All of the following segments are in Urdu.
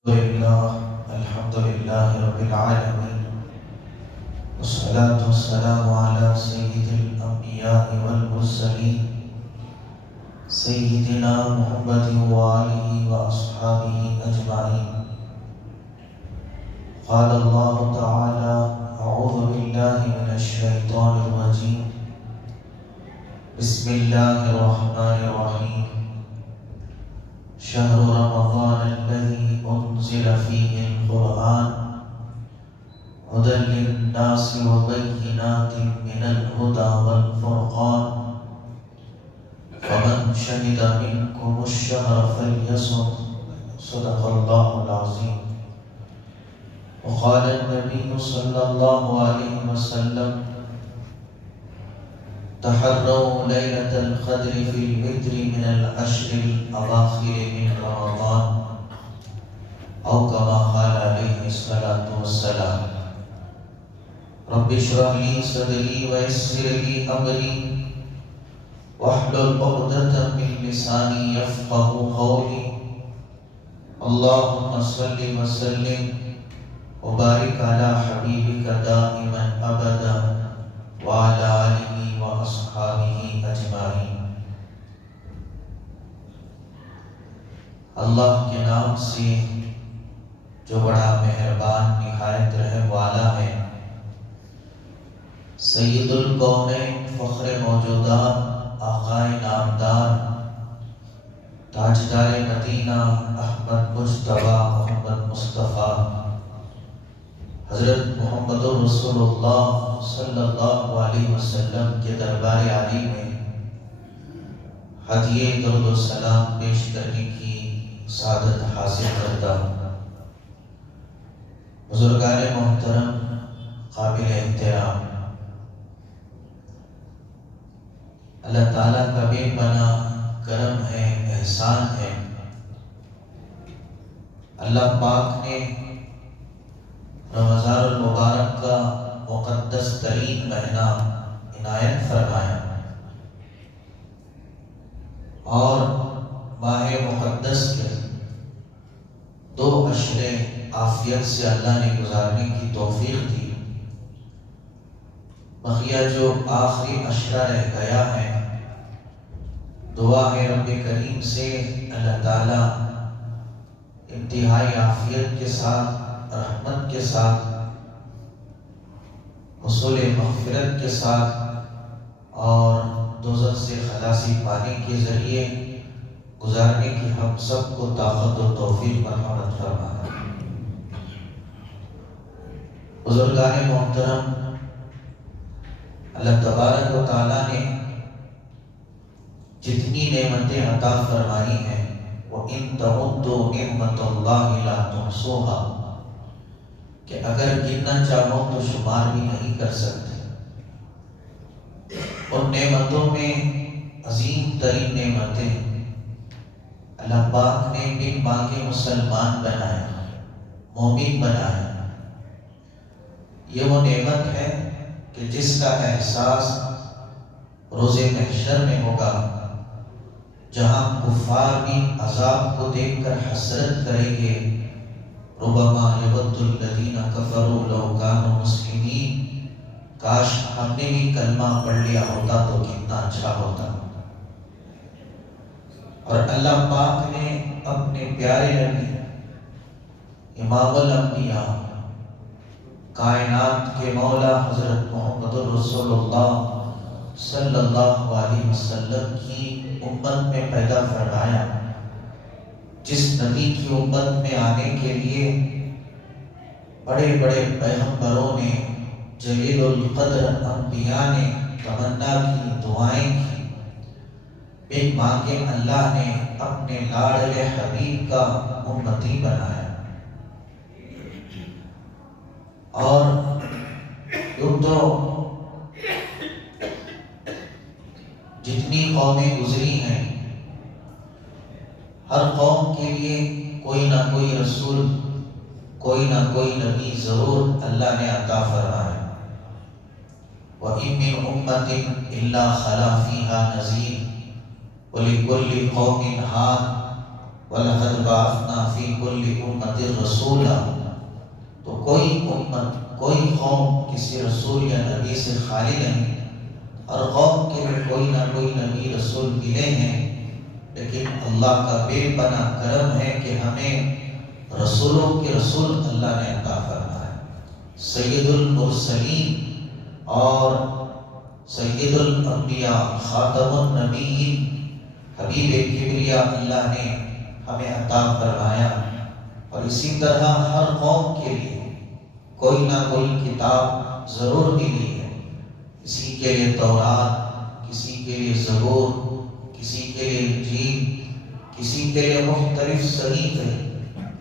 الحمد لله رب العالمين، والصلاة والسلام على سيد الأنبياء والمرسلين سيدنا محمد وآله وأصحابه أجمعين. قال الله تعالى: أعوذ بالله من الشيطان الرجيم، بسم الله الرحمن الرحيم. شهر رمضان الذي أنزل فيه القرآن هدى للناس وبينات من الهدى والفرقان، فمن شهد منكم الشهر فليصم. صدق الله العظيم. وقال النبي صلى الله عليه وسلم: تحروا ليلة القدر في الوتر من العشر الأواخر من رمضان، أو كما قال عليه الصلاة والسلام. رب اشرح لي صدري ويسر لي أمري واحلل عقدة من لساني يفقه قولي. اللهم صل وسلم وبارك على حبيبك دائما أبدا وعلى آله وأصحابه أجمعين. اللہ کے نام سے جو بڑا مہربان نہایت رحم والا ہے، سید الکونین فخر موجودات آقائے نامدار تاجدار مدینہ احمد مجتبی محمد مصطفیٰ حضرت محمد رسول اللہ صلی اللہ علیہ وسلم کے دربار عالی میں ہدیہ درود و سلام پیش کرنے کی سعادت حاصل کرتا ہوں. بزرگان محترم، قابل احترام، اللہ تعالیٰ کا بے پناہ کرم ہے، احسان ہے. اللہ پاک نے رمضان المبارک کا مقدس ترین مہینہ عنایت فرمایا، اور ماہ مقدس کے 2 عشرے عافیت سے اللہ نے گزارنے کی توفیق دی. بقیہ جو آخری عشرہ رہ گیا ہے، دعا ہے رب کریم سے اللہ تعالیٰ انتہائی عافیت کے ساتھ، رحمت کے ساتھ، حصول مغفرت کے ساتھ اور دوزخ سے خلاصی پانے کے ذریعے گزارنے کی ہم سب کو طاقت و توفیق مرحمت فرمائے. بزرگان محترم، اللہ تبارک و تعالیٰ نے جتنی نعمتیں عطا فرمائی ہیں، وَإِن تَعُدُّوا نِعْمَتَ اللَّهِ لَا تُحْصُوهَا، کہ اگر گننا چاہو تو شمار بھی نہیں کر سکتے. ان نعمتوں میں عظیم ترین نعمتیں اللہ پاک نے بن مانگے مسلمان بنایا، مومن بنایا. یہ وہ نعمت ہے کہ جس کا احساس روز محشر میں ہوگا، جہاں کفار بھی عذاب کو دیکھ کر حسرت کریں گے. ربما یود الذین کفروا لو کانوا مسلمین، کاش ہم نے بھی کلمہ پڑھ لیا ہوتا تو کتنا اچھا ہوتا. اور اللہ پاک نے اپنے پیارے نبی امام الانبیاء، کائنات کے مولا حضرت محمد رسول اللہ صلی اللہ علیہ وسلم کی امت میں پیدا فرمایا. جس نبی کی امت میں آنے کے لیے بڑے بڑے پیغمبروں نے، جلیل القدر انبیاء نے تمنا کی، دعائیں کی، بن مانگے اللہ نے اپنے لاڈلے حبیب کا امتی بنایا. اور یوں تو جتنی قومیں گزری ہیں، ہر قوم کے لیے کوئی نہ کوئی رسول، کوئی نہ کوئی نبی ضرور اللہ نے عطا فرمایا. وَإِن مِّنْ أُمَّةٍ إِلَّا خَلَا فِيهَا نَذِيرٌ وَلِكُلِّ قَوْمٍ هَادٍ. وَلَقَدْ بَعَثْنَا فِي كُلِّ أُمَّةٍ رَسُولًا، تو کوئی امت، کوئی قوم کسی رسول یا نبی سے خالی نہیں. ہر قوم کے لیے کوئی نہ کوئی نبی رسول ملے ہیں، لیکن اللہ کا بے پناہ کرم ہے کہ ہمیں رسولوں کے رسول اللہ نے عطا فرمایا. سید المرسلین اور سید الانبیاء، خاتم النبیین، حبیب کبریا اللہ نے ہمیں عطا فرمایا. اور اسی طرح ہر قوم کے لیے کوئی نہ کوئی کتاب ضرور ملی ہے. کسی کے لیے تورات، کسی کے لیے زبور، کسی کے لیے انجیل، کسی کے لیے مختلف صحیفے.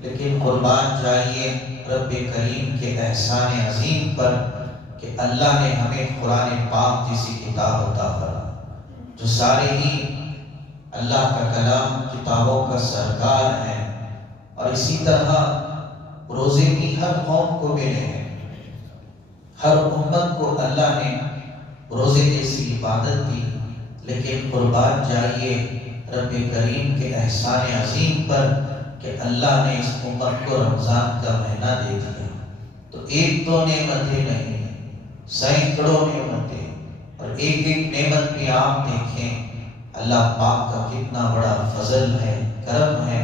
لیکن قربان جائیے رب کریم کے احسان عظیم پر کہ اللہ نے ہمیں قرآن پاک جیسی کتاب عطا فرمائی، جو سارے ہی اللہ کا کلام، کتابوں کا سرکار ہے. اور اسی طرح روزے بھی ہر قوم کو ملے ہیں. ہر امت کو اللہ نے روزے جیسی عبادت دی. لیکن قربان جائیے رب کریم کے احسان عظیم پر کہ اللہ نے اس امت کو رمضان کا مہینہ دے دیا. تو ایک دو نعمتیں نہیں، سینکڑوں نعمتیں. اور ایک ایک نعمت بھی آپ دیکھیں اللہ پاک کا کتنا بڑا فضل ہے، کرم ہے.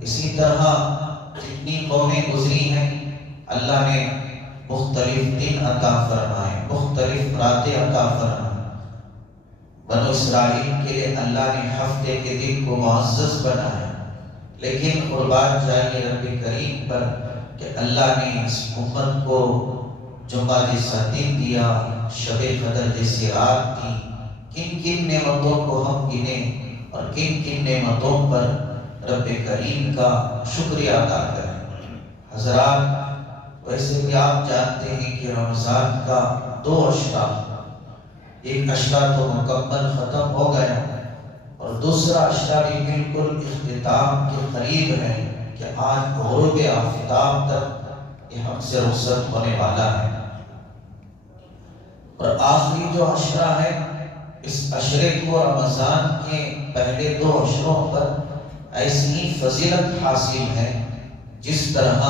اسی طرح جتنی قومیں گزری ہیں اللہ نے مختلف دن عطا فرمائے، مختلف راتیں عطا فرمائے. بنو اسرائیل کے لیے اللہ نے ہفتے کے دن کو معزز بنایا. لیکن قربان جائیے رب کریم پر کہ اللہ نے اس امت کو جمعہ جیسا دن دیا، شب قدر جیسی رات دی. کن کن نعمتوں کو ہم گنیں اور کن کن نعمتوں پر رب کریم کا شکریہ ادا کریں. حضرات ویسے بھی آپ جانتے ہیں کہ رمضان کا 2 اشرا، ایک اشرا تو مکمل ختم ہو گیا اور دوسرا اشرا بھی بالکل اختتام کے قریب ہے کہ آج غروب آفتاب تک یہ ہم سے رخصت ہونے والا ہے. اور آخری جو اشرا ہے، اس اشرے کو رمضان کے پہلے 2 اشروں پر ایسی ہی فضیلت حاصل ہے جس طرح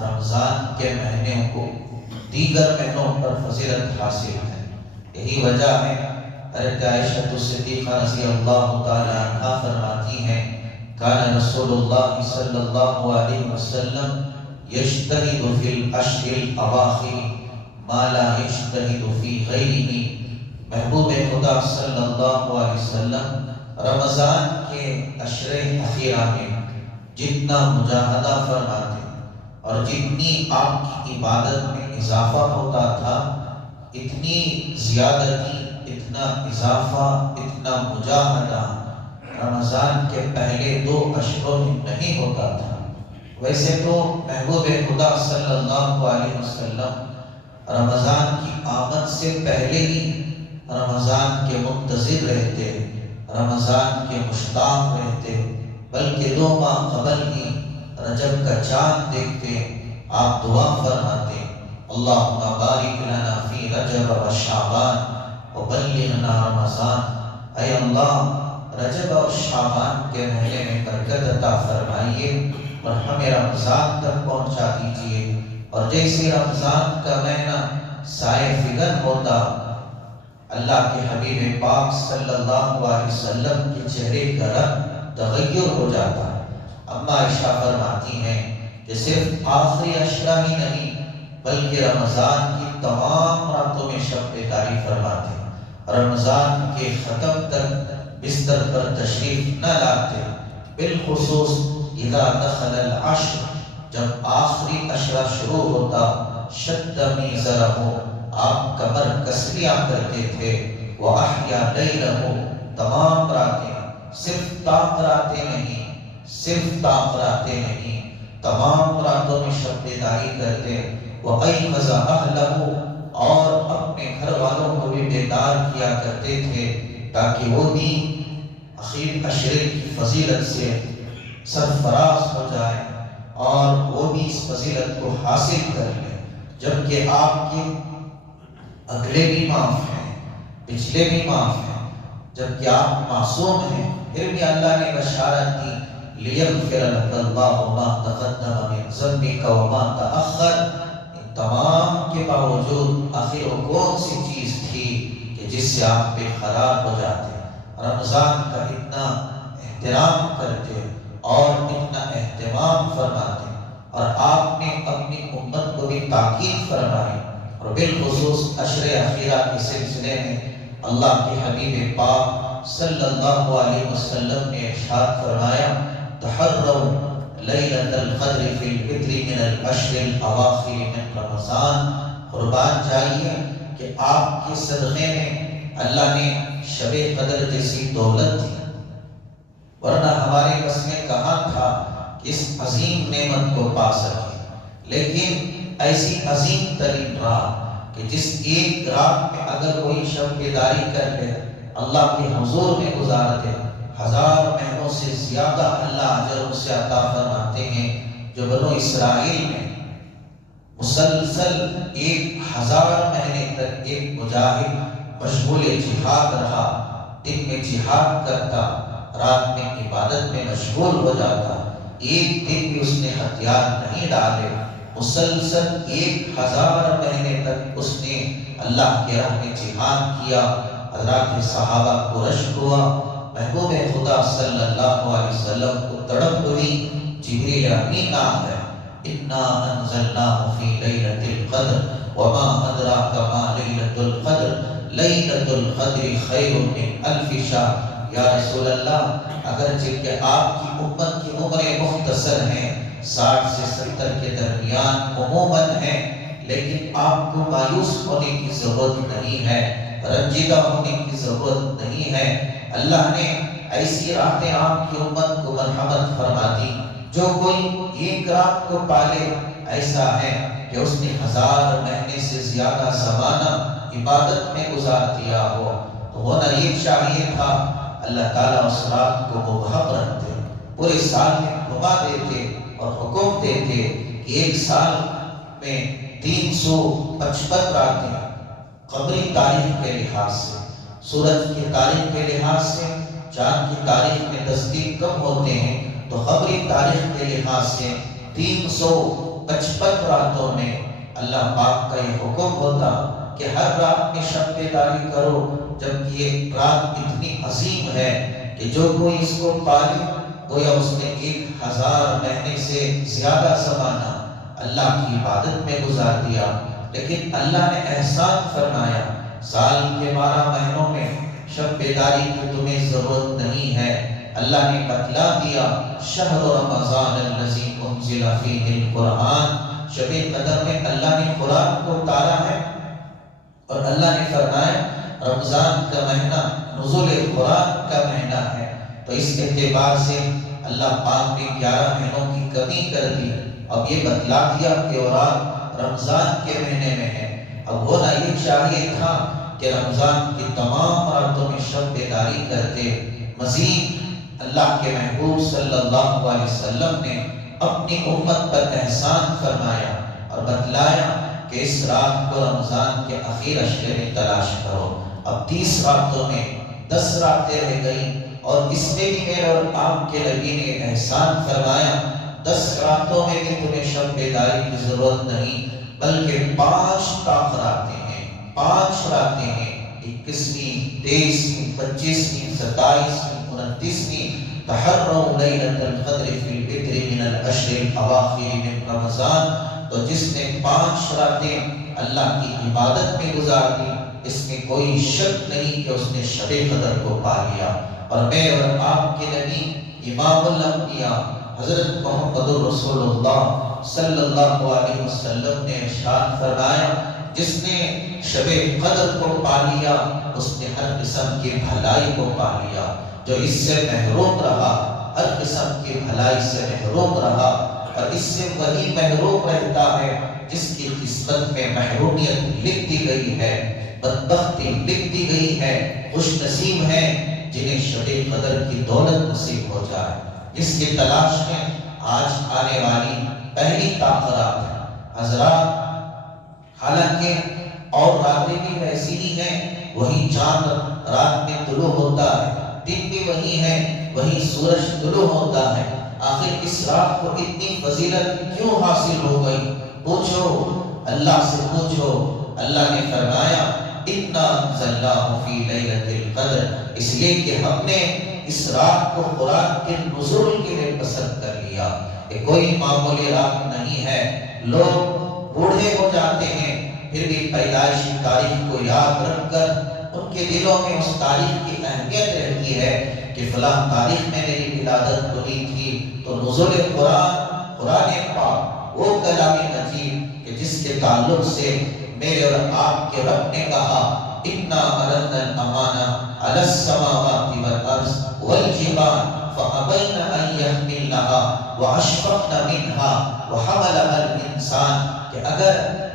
رمضان کے مہینے کو دیگر مہینوں پر فضیلت حاصل ہے. یہی وجہ ہے حضرت عائشہ صدیقہ رضی اللہ تعالی عنہا فرماتی ہیں کان رسول اللہ صلی اللہ علیہ وسلم یجتہد فی العشر الاواخر ما لا یجتہد فی غیرہ. محبوب خدا صلی اللہ علیہ وسلم رمضان کے عشرے اخیرہ میں جتنا مجاہدہ فرماتے اور جتنی آپ کی عبادت میں اضافہ ہوتا تھا، اتنی زیادتی، اتنا اضافہ، اتنا مجاہدہ رمضان کے پہلے 2 اشروں میں نہیں ہوتا تھا. ویسے تو محبوب خدا صلی اللہ علیہ وسلم رمضان کی آمد سے پہلے ہی رمضان کے منتظر رہتے، رمضان کے مشتاق رہتے، بلکہ 2 ماہ قبل ہی رجب کا چاند دیکھتے آپ دعا فرماتے اللہم بارک لنا فی رجب و شعبان وبلغنا رمضان. اے اللہ رجب اور شعبان کے مہینے میں برکت عطا فرمائیے اور ہمیں رمضان تک پہنچا دیجئے. اور جیسے رمضان کا مہینہ سائے فگن ہوتا، اللہ کے حبیب پاک صلی اللہ علیہ وسلم کے چہرے کا رنگ تغیر ہو جاتا. اما عائشہ فرماتی ہیں کہ صرف آخری اشرا ہی نہیں بلکہ رمضان کی تمام راتوں میں شب بیداری فرماتے، رمضان کے ختم تک بستر پر تشریف نہ لاتے. بالخصوص اذا دخل العشر، جب آخری اشرا شروع ہوتا، شد میزرہ، آپ کمر کس لیا کرتے تھے. وَأَحْيَا لَيْلَهُ، تمام راتیں، صرف طاق راتیں نہیں، صرف طاق راتیں نہیں، تمام راتوں میں شب بیداری کرتے. وَأَيْقَظَ أَهْلَهُ، اور اپنے گھر والوں کو بھی بیدار کیا کرتے تھے تاکہ وہ بھی اخیر عشرے کی فضیلت سے سرفراز ہو جائے اور وہ بھی اس فضیلت کو حاصل کر لیں. جبکہ آپ کے اگلے بھی معاف ہیں، پچھلے بھی معاف ہیں، جبکہ آپ معصوم ہیں، پھر بھی اللہ نے بشارت دی لیغفر لک اللہ ما تقدم من ذنبک وما تأخر۔ ان تمام کے باوجود آخر وہ کون سی چیز تھی کہ جس سے آپ بے قرار ہو جاتے، رمضان کا اتنا احترام کرتے اور اتنا اہتمام فرماتے، اور آپ نے اپنی امت کو بھی تاکید فرمائی، اور بالخصوص عشر اخیرہ کے سلسلے میں اللہ کے حبیب پاک صلی اللہ علیہ وسلم نے ارشاد فرمایا، تحروا لیلۃ القدر فی الفطر من العشر الاواخر من رمضان۔ قربان جائیے کہ آپ کے صدقے میں اللہ نے شب قدر جیسی دولت دی، ورنہ ہمارے بس میں کہاں تھا کہ اس عظیم نعمت کو پا سکے۔ لیکن ایسی عظیم ترین رات کہ جس ایک رات میں اگر کوئی شب بیداری کر لے، اللہ کے حضور میں گزار دے، 1000 مہینوں سے زیادہ اللہ اجر ان سے عطا فرماتے ہیں۔ جو بنو اسرائیل میں مسلسل 1000 مہینے تک ایک مجاہد مشغول جہاد رہا، دن میں جہاد کرتا، رات میں عبادت میں مشغول ہو جاتا، ایک دن بھی اس نے ہتھیار نہیں ڈالے، مسلسل 1000 مہینے تک اس نے اللہ کے راہ میں جہاد کیا۔ حضرات صحابہ کو رشک ہوا، محبوب خدا صلی اللہ علیہ وسلم کو تڑپ ہوئی، جبریل امین آ گئے، انا انزلناہ فی لیلۃ القدر وما ادراک ما لیلۃ القدر لیلۃ القدر خیر من الف شہر۔ یا رسول اللہ، اگرچہ کہ آپ کی امت کی عمریں مختصر ہیں، 60 سے 70 کے درمیان عموماً ہیں، لیکن آپ کو مایوس ہونے کی ضرورت نہیں ہے، رنجیدہ ہونے کی ضرورت نہیں ہے۔ اللہ نے ایسی راتیں آپ کی امت کو مرحمت فرما دی، جو کوئی ایک رات کو پالے ایسا ہے کہ اس نے 1000 مہینے سے زیادہ زمانہ عبادت میں گزار دیا ہو۔ تو ہونا یہ چاہیے تھا اللہ تعالیٰ اس رات کو مبہم رکھتے، پورے سال میں گھما دیتے اور حکم دیتے کہ ایک سال میں 355 راتیں قمری تاریخ کے لحاظ سے، سورج کی تاریخ کے لحاظ سے چاند کی تاریخ میں 10 دن کم ہوتے ہیں، تو قمری تاریخ کے لحاظ سے 355 راتوں میں اللہ پاک کا یہ حکم ہوتا کہ ہر رات میں شب بیداری کرو، جبکہ یہ رات اتنی عظیم ہے کہ جو کوئی اس کو پالے گویا اس نے 1000 مہینے سے زیادہ زمانہ اللہ کی عبادت میں گزار دیا۔ لیکن اللہ نے احسان فرمایا، سال کے 12 مہینوں میں شب بیداری کی تمہیں ضرورت نہیں ہے۔ اللہ نے بتلا دیا، شہر رمضان الذی انزل فیہ القرآن، شب قدر میں اللہ نے قرآن کو اتارا ہے، اور اللہ نے فرمایا رمضان کا مہینہ نزول قرآن کا مہینہ ہے۔ تو اس اعتبار سے اللہ پاک نے 11 مہینوں کی کمی کر دی، اب یہ بتلا دیا کہ رات رمضان کے مہینے میں ہے۔ اب ہونا یہ چاہیے تھا کہ رمضان کی تمام راتوں میں شب بیداری کرتے۔ مزید اللہ کے محبوب صلی اللہ علیہ وسلم نے اپنی امت پر احسان فرمایا اور بتلایا کہ اس رات کو رمضان کے آخر عشرے میں تلاش کرو۔ اب 30 راتوں میں 10 راتیں رہ گئیں، اور اس میں بھی میرے اور آپ کے نبی نے احسان فرمایا 10 راتوں میں بھی تمہیں شب بیداری کی ضرورت نہیں، بلکہ 5 طاق راتیں ہیں، 5 راتیں ہیں، 21ویں، 23ویں، 25ویں، 27ویں، 29ویں۔ تحروا لیلۃ القدر فی الفطر من العشر الاواخر من رمضان۔ تو جس نے 5 راتیں اللہ کی عبادت میں گزار دی، اس میں کوئی شک نہیں کہ اس نے شب قدر کو پا لیا۔ اور میں اور آپ کے نبی امام الانبیاء حضرت محمد رسول اللہ صلی اللہ علیہ وسلم نے ارشاد فرمایا، جس نے شب قدر کو پا لیا اس نے ہر قسم کی بھلائی کو پا لیا۔ جو اس سے محروم رہا ہر قسم کی بھلائی سے محروم رہا، اور اس سے وہی محروم رہتا ہے جس کی قسمت میں محرومیت لکھ دی گئی ہے، بدبختی لکھ دی گئی ہے۔ خوش نصیب ہیں جنہیں شب قدر کی دولت نصیب ہو جائے۔ اس کی تلاش میں آج آنے والی پہلی تاخرات ہے حضرات۔ حالانکہ اور راتیں بھی ویسی ہی ہیں، وہی چاند رات میں طلوع ہوتا ہے، دن بھی وہی ہے، وہی سورج طلوع ہوتا ہے، آخر اس رات کو اتنی فضیلت کیوں حاصل ہو گئی؟ پوچھو، اللہ سے پوچھو۔ اللہ نے فرمایا اِنَّا أَنزَلْنَاهُ فِي لَيْلَةِ الْقَدْرِ، اس لیے کہ ہم نے اس رات کو قرآن کے نزول کے لیے پسند کر لیا۔ یہ کوئی معمولی رات نہیں ہے۔ لوگ بوڑھے ہو جاتے ہیں پھر بھی پیدائشی تاریخ کو یاد رکھ کر ان کے دلوں میں اس تاریخ کی اہمیت رہتی ہے کہ فلاں تاریخ میں میری ولادت ہوئی تھی۔ تو نزول قرآن پاک وہ کلام مجید کہ جس کے تعلق سے میرے اور آپ کے رب نے کہا اِنَّا عَرَضْنَا الْأَمَانَةَ عَلَى السَّمَاوَاتِ وَالْأَرْضِ وَالْجِبَالِ فَأَبَيْنَ أَن يَحْمِلْنَهَا وَأَشْفَقْنَ مِنْهَا وَحَمَلَهَا الْإِنسَانُ، کہ اگر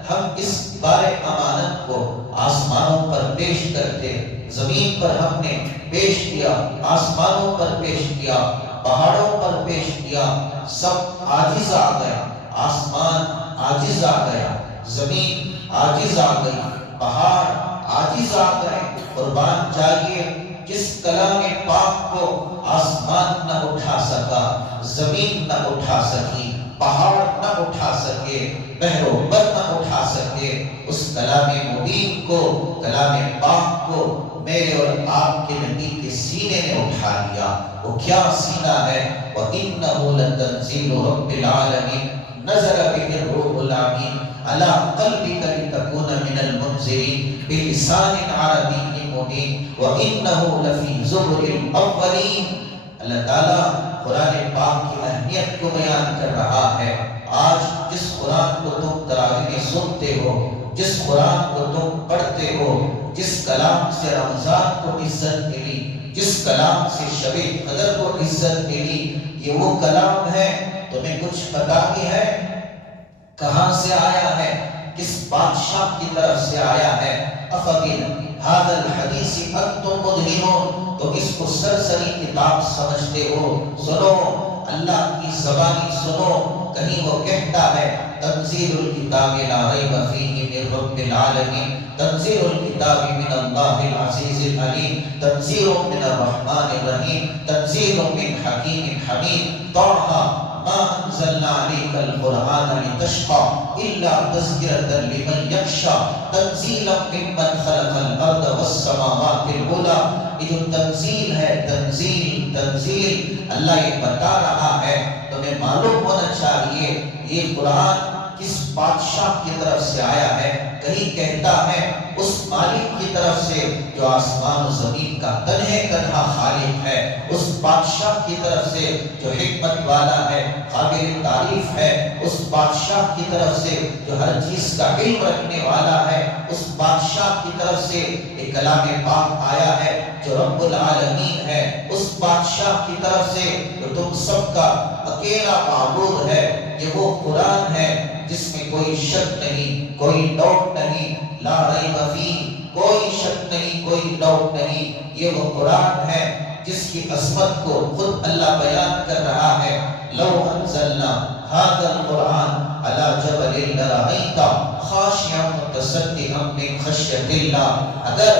ہم اس بار امانت کو آسمانوں پر پیش کرتے، زمین پر ہم نے پیش کیا، آسمانوں پر پیش کیا، پہاڑوں پر پیش کیا، سب عاجز آ گئے۔ آسمان عاجز آ گیا، زمین عاجز آ گئی، پہاڑ عاجز آ گئے۔ قربان جائیے، جس کلام پاک کو آسمان نہ اٹھا سکا، زمین نہ اٹھا سکی، پہاڑ نہ اٹھا سکے، بحر و بر نہ اٹھا سکے، اس کلام مبین کو، کلام پاک کو میرے اور آپ کے نبی کے سینے نے اٹھا لیا۔ وہ کیا سینہ ہے؟ وَإِنَّهُ لَتَنزِيلُ رَبِّ الْعَالَمِينَ نَزَلَ بِهِ الرُّوحُ الْأَمِينُ عَلَىٰ قَلْبِكَ لِتَكُونَ مِنَ الْمُنذِرِينَ بِلِسَانٍ عَرَبِيٍّ مُبِينٍ وَإِنَّهُ لَفِي زُبُرِ الْأَوَّلِينَ۔ اللہ تعالیٰ قرآن پاک کی اہمیت کو بیان کر رہا ہے۔ آج جس قرآن کو تم تراویح میں سنتے ہو، جس قرآن کو تم پڑھتے ہو، جس کلام سے رمضان کو عزت ملی، جس کلام سے شب قدر کو عزت ملی، یہ وہ کلام ہے۔ تمہیں کچھ پتا بھی ہے کہاں سے آیا ہے؟ کس بادشاہ کی طرف سے آیا ہے؟ أَفَبِهَذَا الْحَدِيثِ أَنْتُمْ مُدْهِنُونَ، تو اس کو سرسری کتاب سمجھتے ہو؟ سنو، اللہ کی زبانی سنو، کہیں وہ کہتا ہے تنزیل الکتاب لا ریب فیہ من رب العالمین، تنزیل الکتاب من اللہ العزیز العلیم، تنزیل من الرحمن الرحیم، تنزیل من حکیم حمید، طه ما انزلنا علیک القرآن لتشقى الا تذکرة لمن یخشى تنزیلا ممن خلق الارض والسماوات العلی۔ یہ جو تنزیل ہے، تنزیل اللہ یہ بتا رہا ہے، تمہیں معلوم ہونا چاہیے یہ قرآن کس بادشاہ کی طرف سے آیا ہے۔ کہیں کہتا ہے اس مالک کی طرف سے جو آسمان و زمین کا تنہا خالق ہے، اس بادشاہ کی طرف سے جو حکمت والا ہے، قابل تعریف ہے، اس بادشاہ کی طرف سے جو ہر چیز کا علم رکھنے والا ہے، اس بادشاہ کی طرف سے ایک کلام پاک آیا ہے جو رب العالمین ہے، اس بادشاہ کی طرف سے جو تم سب کا اکیلا معبود ہے۔ یہ وہ قرآن ہے جس میں کوئی شک نہیں، کوئی ڈاؤٹ نہیں، لا ریب فیہ، کوئی شک نہیں، کوئی ڈاؤٹ نہیں۔ یہ وہ قرآن ہے جس کی عظمت کو خود اللہ بیان کر رہا ہے۔ لو انزلنا هذا القرآن على جبل لرأيته خاشعا متصدعا من خشية الله، اگر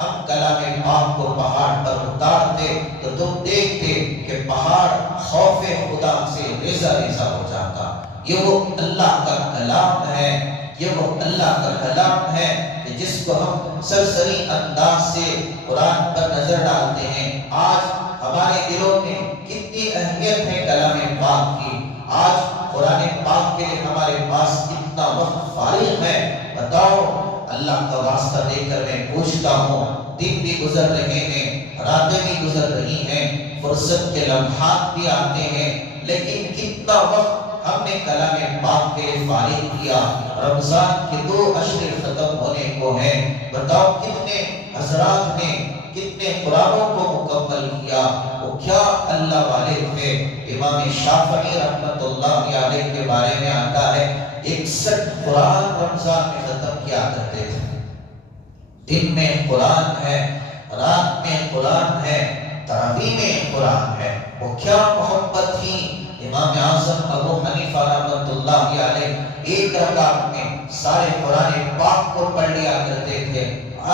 ہم کلام پاک کو پہاڑ پر اتارتے تو تم دیکھتے کہ پہاڑ خوف خدا سے ریزہ ریزہ ہو جاتا۔ یہ وہ اللہ کا کلام ہے، یہ وہ اللہ کا کلام ہے کہ جس کو ہم سرسری انداز سے قرآن پر نظر ڈالتے ہیں۔ آج ہمارے دلوں میں کتنی اہمیت ہے کلام پاک کی۔ آج قرآن پاک کے لیے ہمارے پاس کتنا وقت فارغ ہے، بتاؤ۔ اللہ کا واسطہ دے کر میں پوچھتا ہوں، دن بھی گزر رہے ہیں، راتیں بھی گزر رہی ہیں، فرصت کے لمحات بھی آتے ہیں، لیکن کتنا وقت ہم نے کلام پاک کے لیے فارغ کیا؟ رمضان کے 2 اشر ختم ہونے کو ہیں، بتاؤ کتنے حضرات نے کتنے قرآنوں کو مکمل کیا؟ وہ کیا اللہ والے تھے۔ امام شافعی رحمت اللہ علیہ کے بارے میں آتا ہے 61 قرآن رمضان میں ختم کیا کرتے تھے۔ دن میں قرآن ہے، رات میں قرآن ہے، تراویح میں قرآن ہے۔ وہ کیا محبت تھی۔ امام اعظم ابو حنیفہ رحمت اللہ علیہ 1 رکعت میں سارے قرآن پاک کو پڑھ لیا کرتے تھے۔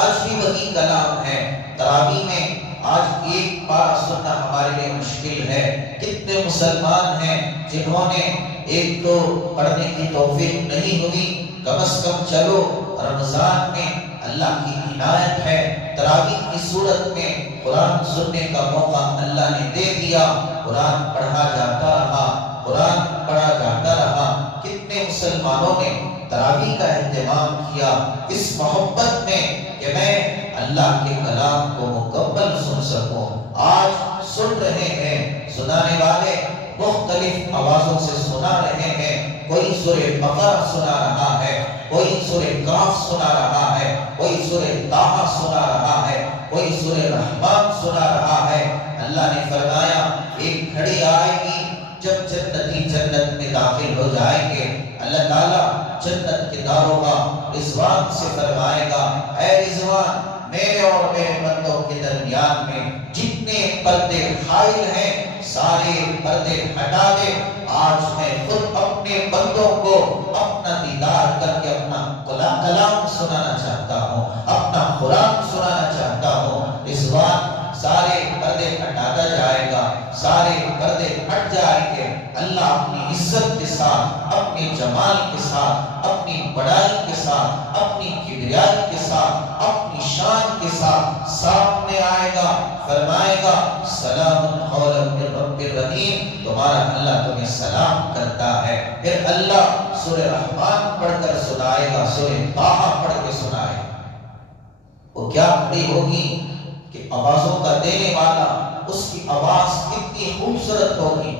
آج بھی وہی کلام ہے۔ تراویح میں آج ایک پارہ سننا ہمارے لیے مشکل ہے۔ کتنے مسلمان ہیں جنہوں نے ایک تو پڑھنے کی توفیق نہیں ہوئی، کم از کم چلو رمضان میں اللہ کی عنایت ہے، تراویح کی صورت میں قرآن سننے کا موقع اللہ نے دے دیا، قرآن پڑھا جاتا رہا، قرآن پڑھا جاتا رہا۔ کتنے مسلمانوں نے تراویح کا اہتمام کیا اس محبت میں کہ میں اللہ کے کلام کو مکمل سن سکوں۔ آج سن رہے ہیں، سنانے والے مختلف آوازوں سے سنا رہے ہیں، کوئی سورہ بقرہ سنا رہا ہے، کوئی سورہ کہف سنا رہا ہے، کوئی سورہ طٰہٰ سنا رہا ہے، کوئی سورہ رحمان سنا رہا ہے۔ اللہ نے فرمایا ایک گھڑی آئے گی جب جنتی جنت میں داخل ہو جائیں گے، اللہ تعالیٰ جنت کے داروغہ رضوان سے فرمائے گا، اے رضوان میرے اور میرے بندوں کے درمیان میں جتنے پردے حائل ہیں سارے پردے ہٹا دے، آج میں خود اپنے بندوں کو اپنا دیدار کر کے اپنا کلام سنانا چاہتا ہوں، اپنا قرآن سنانا چاہتا ہوں۔ رضوان سارے پردے ہٹاتا جائے گا، سارے پردے ہٹ جائیں گے، اللہ اپنی عزت کے ساتھ، اپنے جمال کے ساتھ، اپنی بڑائی کے ساتھ، اپنی کبریائی کے ساتھ، اپنی شان کے ساتھ سامنے آئے گا، فرمائے گا سلام قولا من رب الرحیم، تمہارا اللہ تمہیں سلام کرتا ہے۔ پھر اللہ سورہ رحمان پڑھ کر سنائے گا، سورہ طٰہٰ پڑھ کے سنائے گا۔ وہ کیا کھڑی ہوگی کہ آوازوں کا دینے والا، اس کی آواز کتنی خوبصورت ہوگی۔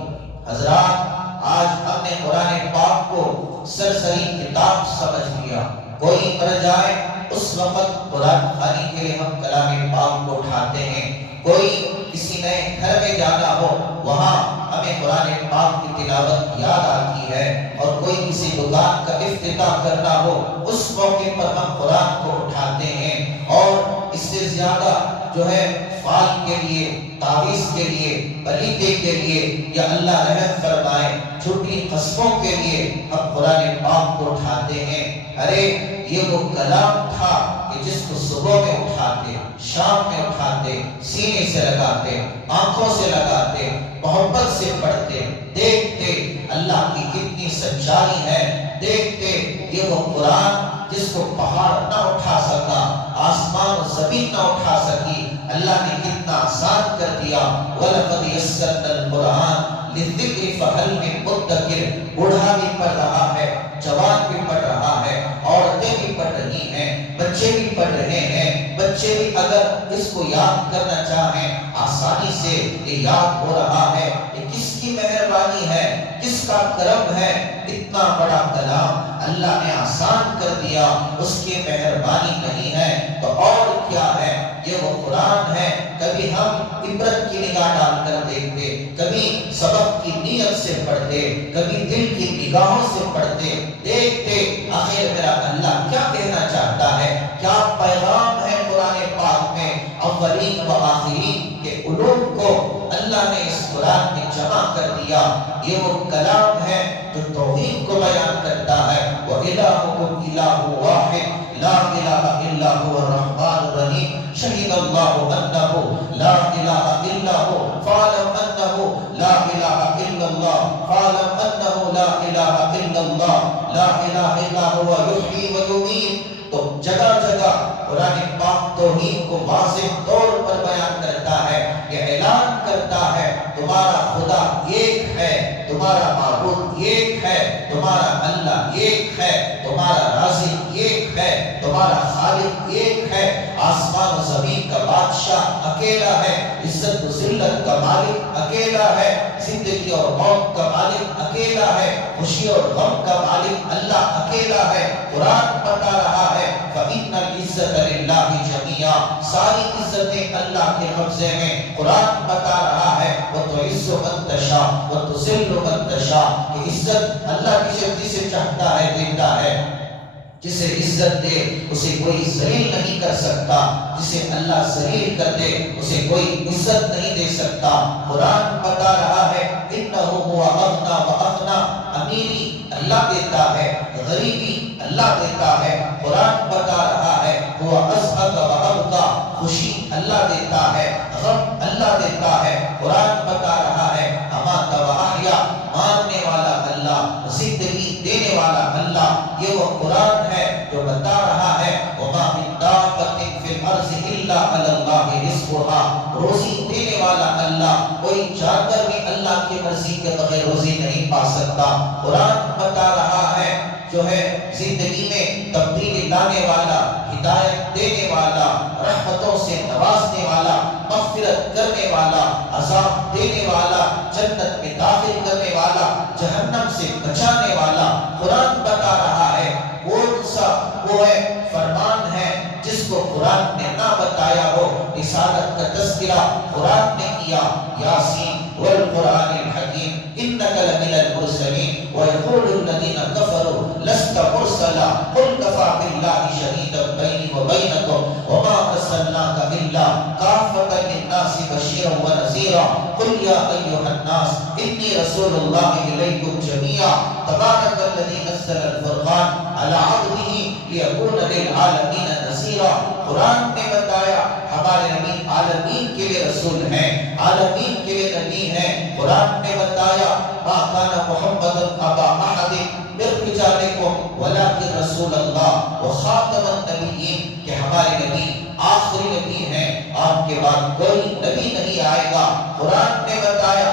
حضرات آج ہم نے قرآن پاک کو سرسری کتاب سمجھ لیا، کوئی مر جائے اس وقت قرآن خوانی کے لیے ہم کلام پاک کو اٹھاتے ہیں، کوئی کسی نئے گھر میں جانا ہو وہاں ہمیں قرآن پاک کی تلاوت یاد آتی ہے، اور کوئی کسی دکان کا افتتاح کرنا ہو اس موقع پر ہم قرآن کو اٹھاتے ہیں۔ اور اس سے زیادہ جو ہے فال کے لیے، تعویذ کے لیے، پلیتے کے لیے، یا اللہ رحم فرمائے چھوٹی قسموں کے لیے ہم قرآن پاک کو اٹھاتے ہیں۔ ارے یہ وہ کلام تھا کہ جس کو صبح میں اٹھاتے، شام میں اٹھاتے، سینے سے لگاتے، آنکھوں سے لگاتے، محبت سے پڑھتے، دیکھتے اللہ کی کتنی سچائی ہے، دیکھتے یہ وہ قرآن جس کو پہاڑ نہ اٹھا سکا، آسمان و زمین نہ اٹھا سکی، اللہ نے کتنا آسان کر دیا۔ وَلَقَدْ يَسَّرْنَا الْقُرْآنَ لِلذِّكْرِ فَهَلْ مِن مُدَّكِرٍ، بوڑھا بھی پڑھ رہا ہے، جوان بھی پڑھ رہا ہے، عورتیں بھی پڑھ رہی ہیں، بچے بھی پڑھ رہے ہیں، بچے بھی اگر اس کو یاد کرنا چاہیں آسانی سے یہ یاد ہو رہا ہے۔ یہ کس کی مہربانی ہے، کس کا کرم ہے، اتنا بڑا کلام اللہ نے آسان کر دیا، اس کی مہربانی نہیں ہے تو اور کیا ہے؟ یہ وہ قرآن ہے، کبھی ہم عبرت کی نگاہ ڈال کر دیکھتے، کبھی سبق کی نیت سے پڑھتے، کبھی دل کی نگاہوں سے پڑھتے، دیکھتے آخر میرا اللہ کیا کہنا چاہتا ہے، کیا پیغام ہے قرآن پاک میں۔ اولین و آخرین کے علوم کو اللہ نے اس قرآن میں جمع کر دیا۔ یہ وہ کلام ہے جو توحید کو بیان کرتا ہے، وَإِلَٰهُكُمْ إِلَٰهٌ وَاحِدٌ لَا إِلَٰهَ إِلَّا هُوَ الرَّحْمَٰنُ الرَّحِيمُ شَهِدَ اللَّهُ أَنَّهُ لَا إِلَٰهَ إِلَّا هُوَ فَاعْلَمْ أَنَّهُ لَا إِلَٰهَ إِلَّا اللَّهُ فَاعْلَمْ أَنَّهُ لَا إِلَٰهَ إِلَّا اللَّهُ لَا إِلَٰهَ إِلَّا هُوَ يُحْيِي وَيُمِيتُ۔ تو جگہ جگہ قرآن پاک توحید کو واضح طور پر بیان کرتا ہے، یہ اعلان کرتا ہے تمہارا خدا ایک ہے، تمہارا معبود ایک ہے، تمہارا اللہ ایک ہے، تمہارا رازق ایک ہے، تمہارا خالق ایک ہے، آسمان و زمین کا بادشاہ اکیلا ہے، عزت و ذلت کا مالک اکیلا ہے، زندگی اور موت کا مالک اکیلا ہے، خوشی اور غم کا مالک اللہ اکیلا ہے۔ قرآن بتا رہا ہے فَإِنَّ الْعِزَّةَ لِلَّهِ جَمِيعًا، ساری عزتیں اللہ کے قبضے میں۔ قرآن بتا رہا ہے وَتُعِزُّ مَن تَشَاءُ وَتُذِلُّ مَن تَشَاءُ، کہ عزت اللہ جسے چاہتا ہے دیتا ہے، جسے عزت دے اسے کوئی ذلیل نہیں کر سکتا، جسے اللہ ذلیل کر دے اسے کوئی عزت نہیں دے سکتا۔ قرآن بتا رہا ہے انہ هو اغنی و اغنی، امیری اللہ دیتا ہے، غریبی اللہ دیتا ہے۔ قرآن بتا رہا ہے هو اضحک و ابکی، خوشی اللہ دیتا ہے، غم اللہ دیتا ہے۔ قرآن بتا رہا ہے امات و احیا، مارنے والا اللہ، زندگی دینے والا اللہ۔ یہ وہ قرآن ہے جو بتا رہا ہے وما من دابۃ فی الارض الا علی اللہ رزقها، روزی دینے والا اللہ، کوئی جانور بھی اللہ کی مرضی کے بغیر روزی نہیں پا سکتا۔ قرآن بتا رہا ہے جو ہے زندگی میں تبدیلی لانے والا، ہدایت دینے والا، رحمتوں سے نوازنے والا، مغفرت کرنے والا، عذاب دینے والا، جنت میں داخل کرنے والا، جہنم سے بچانے والا۔ قرآن بتا رہا ہے کون سا وہ ہے فرمان ہے جس کو قرآن نے نہ بتایا ہو۔ رسالت کا تذکرہ قرآن نے کیا، یاسین والقرآن الحکیم انک لمن المرسلین ویقول الذین کفروا لست مرسلا قل کفی باللہ شہیدا بینی وبینکم وما ارسلناک الا کافۃ للناس بشیرا ونذیرا قل یا ایھا الناس انی رسول اللہ الیکم جمیعا تبارک الذی نزل الفرقان علی عبدہ لیکون للعالمین نذیرا۔ قرآن نے بتایا ہمارے نبی عالمین کے لیے رسول ہیں، عالمین کے لیے نبی ہیں۔ قرآن نے بتایا ما کان محمد ابا احد من رجالکم ولکن رسول اللہ وخاتم النبیین، کہ ہمارے نبی آخری نبی ہیں، آپ کے بعد کوئی نبی نہیں آئے گا۔ قرآن نے بتایا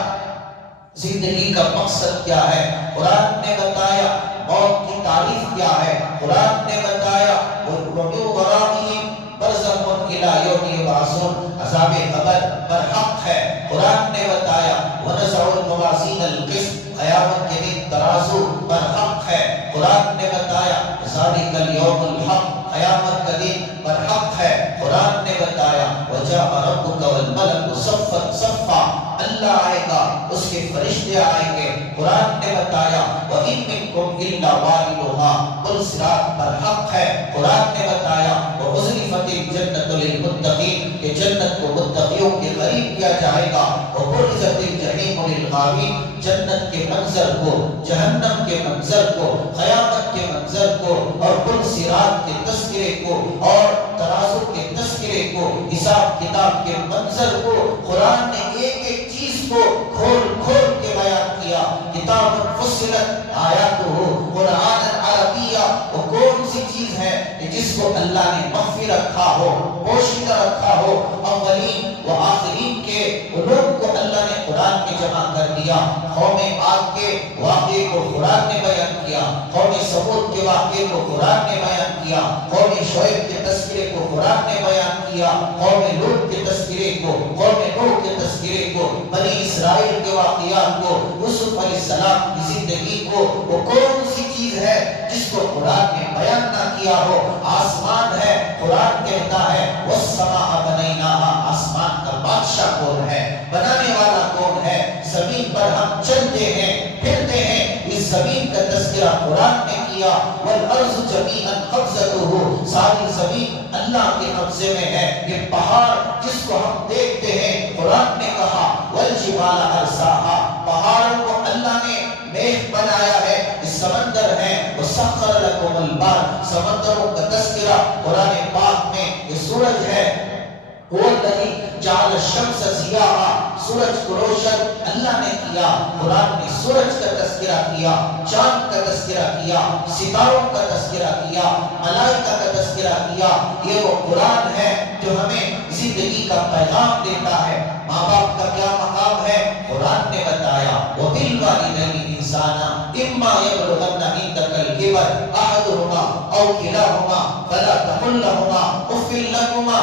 زندگی کا مقصد کیا ہے، قرآن نے بتایا موت کی تعریف کیا ہے، قرآن نے بتایا وَمِن وَرَائِهِمْ بَرْزَخٌ إِلَىٰ يَوْمِ يُبْعَثُونَ، عذاب قبر برحق ہے۔ قرآن نے بتایا وَنَزَعُ الْمَوَازِينَ الْقِسْطَ، قیامت کے دن ترازو برحق ہے۔ قرآن نے بتایا ذَلِكَ الْيَوْمُ الْحَقُّ، قیامت کا دن برحق ہے۔ قرآن نے بتایا وَجَاءَ رَبُّكَ وَالْمَلَكُ صَفًّا صَفًّا، اللہ آئے گا، اس کے فرشتے آئیں گے۔ قرآن نے بتایا وَإِن مِّنكُمْ إِلَّا وَارِدُهَا، پل صراط برحق ہے۔ قرآن نے بتایا وَأُزْلِفَتِ الْجَنَّةُ لِلْمُتَّقِينَ، کہ جنت کو متقیوں کے قریب کیا جائے گا۔ وَبُرِّزَتِ الْجَحِيمُ لِلْغَاوِينَ، جنت کے منظر کو، جہنم کے منظر کو، قیامت کے منظر کو، اور پل صراط کے تذکرے کو، اور ترازو کے تذکرے کو، حساب کتاب کے منظر کو، قرآن نے ایک ایک چیز کو کھول کھول کے بیان کیا۔ کتاب فصلت آیاتہ قرآن عربیہ، وہ کون سی چیز ہے جس کو اللہ نے مخفی رکھا ہو، پوشیدہ رکھا ہو، اولین و آخرین کے علوم کو اللہ نے قرآن میں جمع کر دیا۔ قوم عاد کے واقعے کو قرآن نے بیان کیا، قوم ثمود کے واقعے کو قرآن نے بیان کیا، قوم شعیب کے تذکرے کو قرآن نے بیان کیا، قوم لوط کے تذکرے کو، قوم نوح کے تذکرے کو، بنی اسرائیل کے واقعات کو، یوسف علیہ السلام کی زندگی کو۔ وہ کون سی چیز ہے جس کو قرآن نے بیان نہ کیا ہو؟ آسمان ہے، قرآن کہتا ہے وَالسَّمَاءَ بَنَيْنَاهَا، آسمان کا بادشاہ کون ہے، بنانے والا کون ہے؟ زمین پر ہم چلتے ہیں، پھرتے ہیں، اس زمین کا تذکرہ قرآن نے کیا۔ وَالْأَرْضُ جَمِيعًا قَبْضَتُهُ، ساری زمین اللہ کے قبضے میں ہے۔ یہ پہاڑ جس کو ہم دیکھتے ہیں، قرآن نے کہا وَالْجِبَالَ أَرْسَاهَا، پہاڑوں کو اللہ نے میخ بنایا ہے۔ سمندر ہے وَسَخَّرَ لَكُمُ الْبَحْرَ، سمندروں کا تذکرہ قرآن پاک میں۔ یہ سورج ہے وَالَّذِي جَعَلَ الشَّمْسَ ضِيَاءً، سورج کو روشن اللہ نے کیا۔ قرآن نے سورج کا تذکرہ کیا، چاند کا تذکرہ کیا، ستاروں کا تذکرہ کیا، ملائکہ کا تذکرہ کیا۔ یہ وہ قرآن ہے جو ہمیں زندگی کا پیغام دیتا ہے۔ ماں باپ کا کیا مقام ہے؟ قرآن نے بتایا وَبِالْوَالِدَيْنِ إِحْسَانًا إِمَّا يَبْلُغَنَّ عِندَكَ الْكِبَرَ أَحَدُهُمَا أَوْ كِلَاهُمَا فَلَا تَقُل لَّهُمَا أُفٍّ لَّكُمَا۔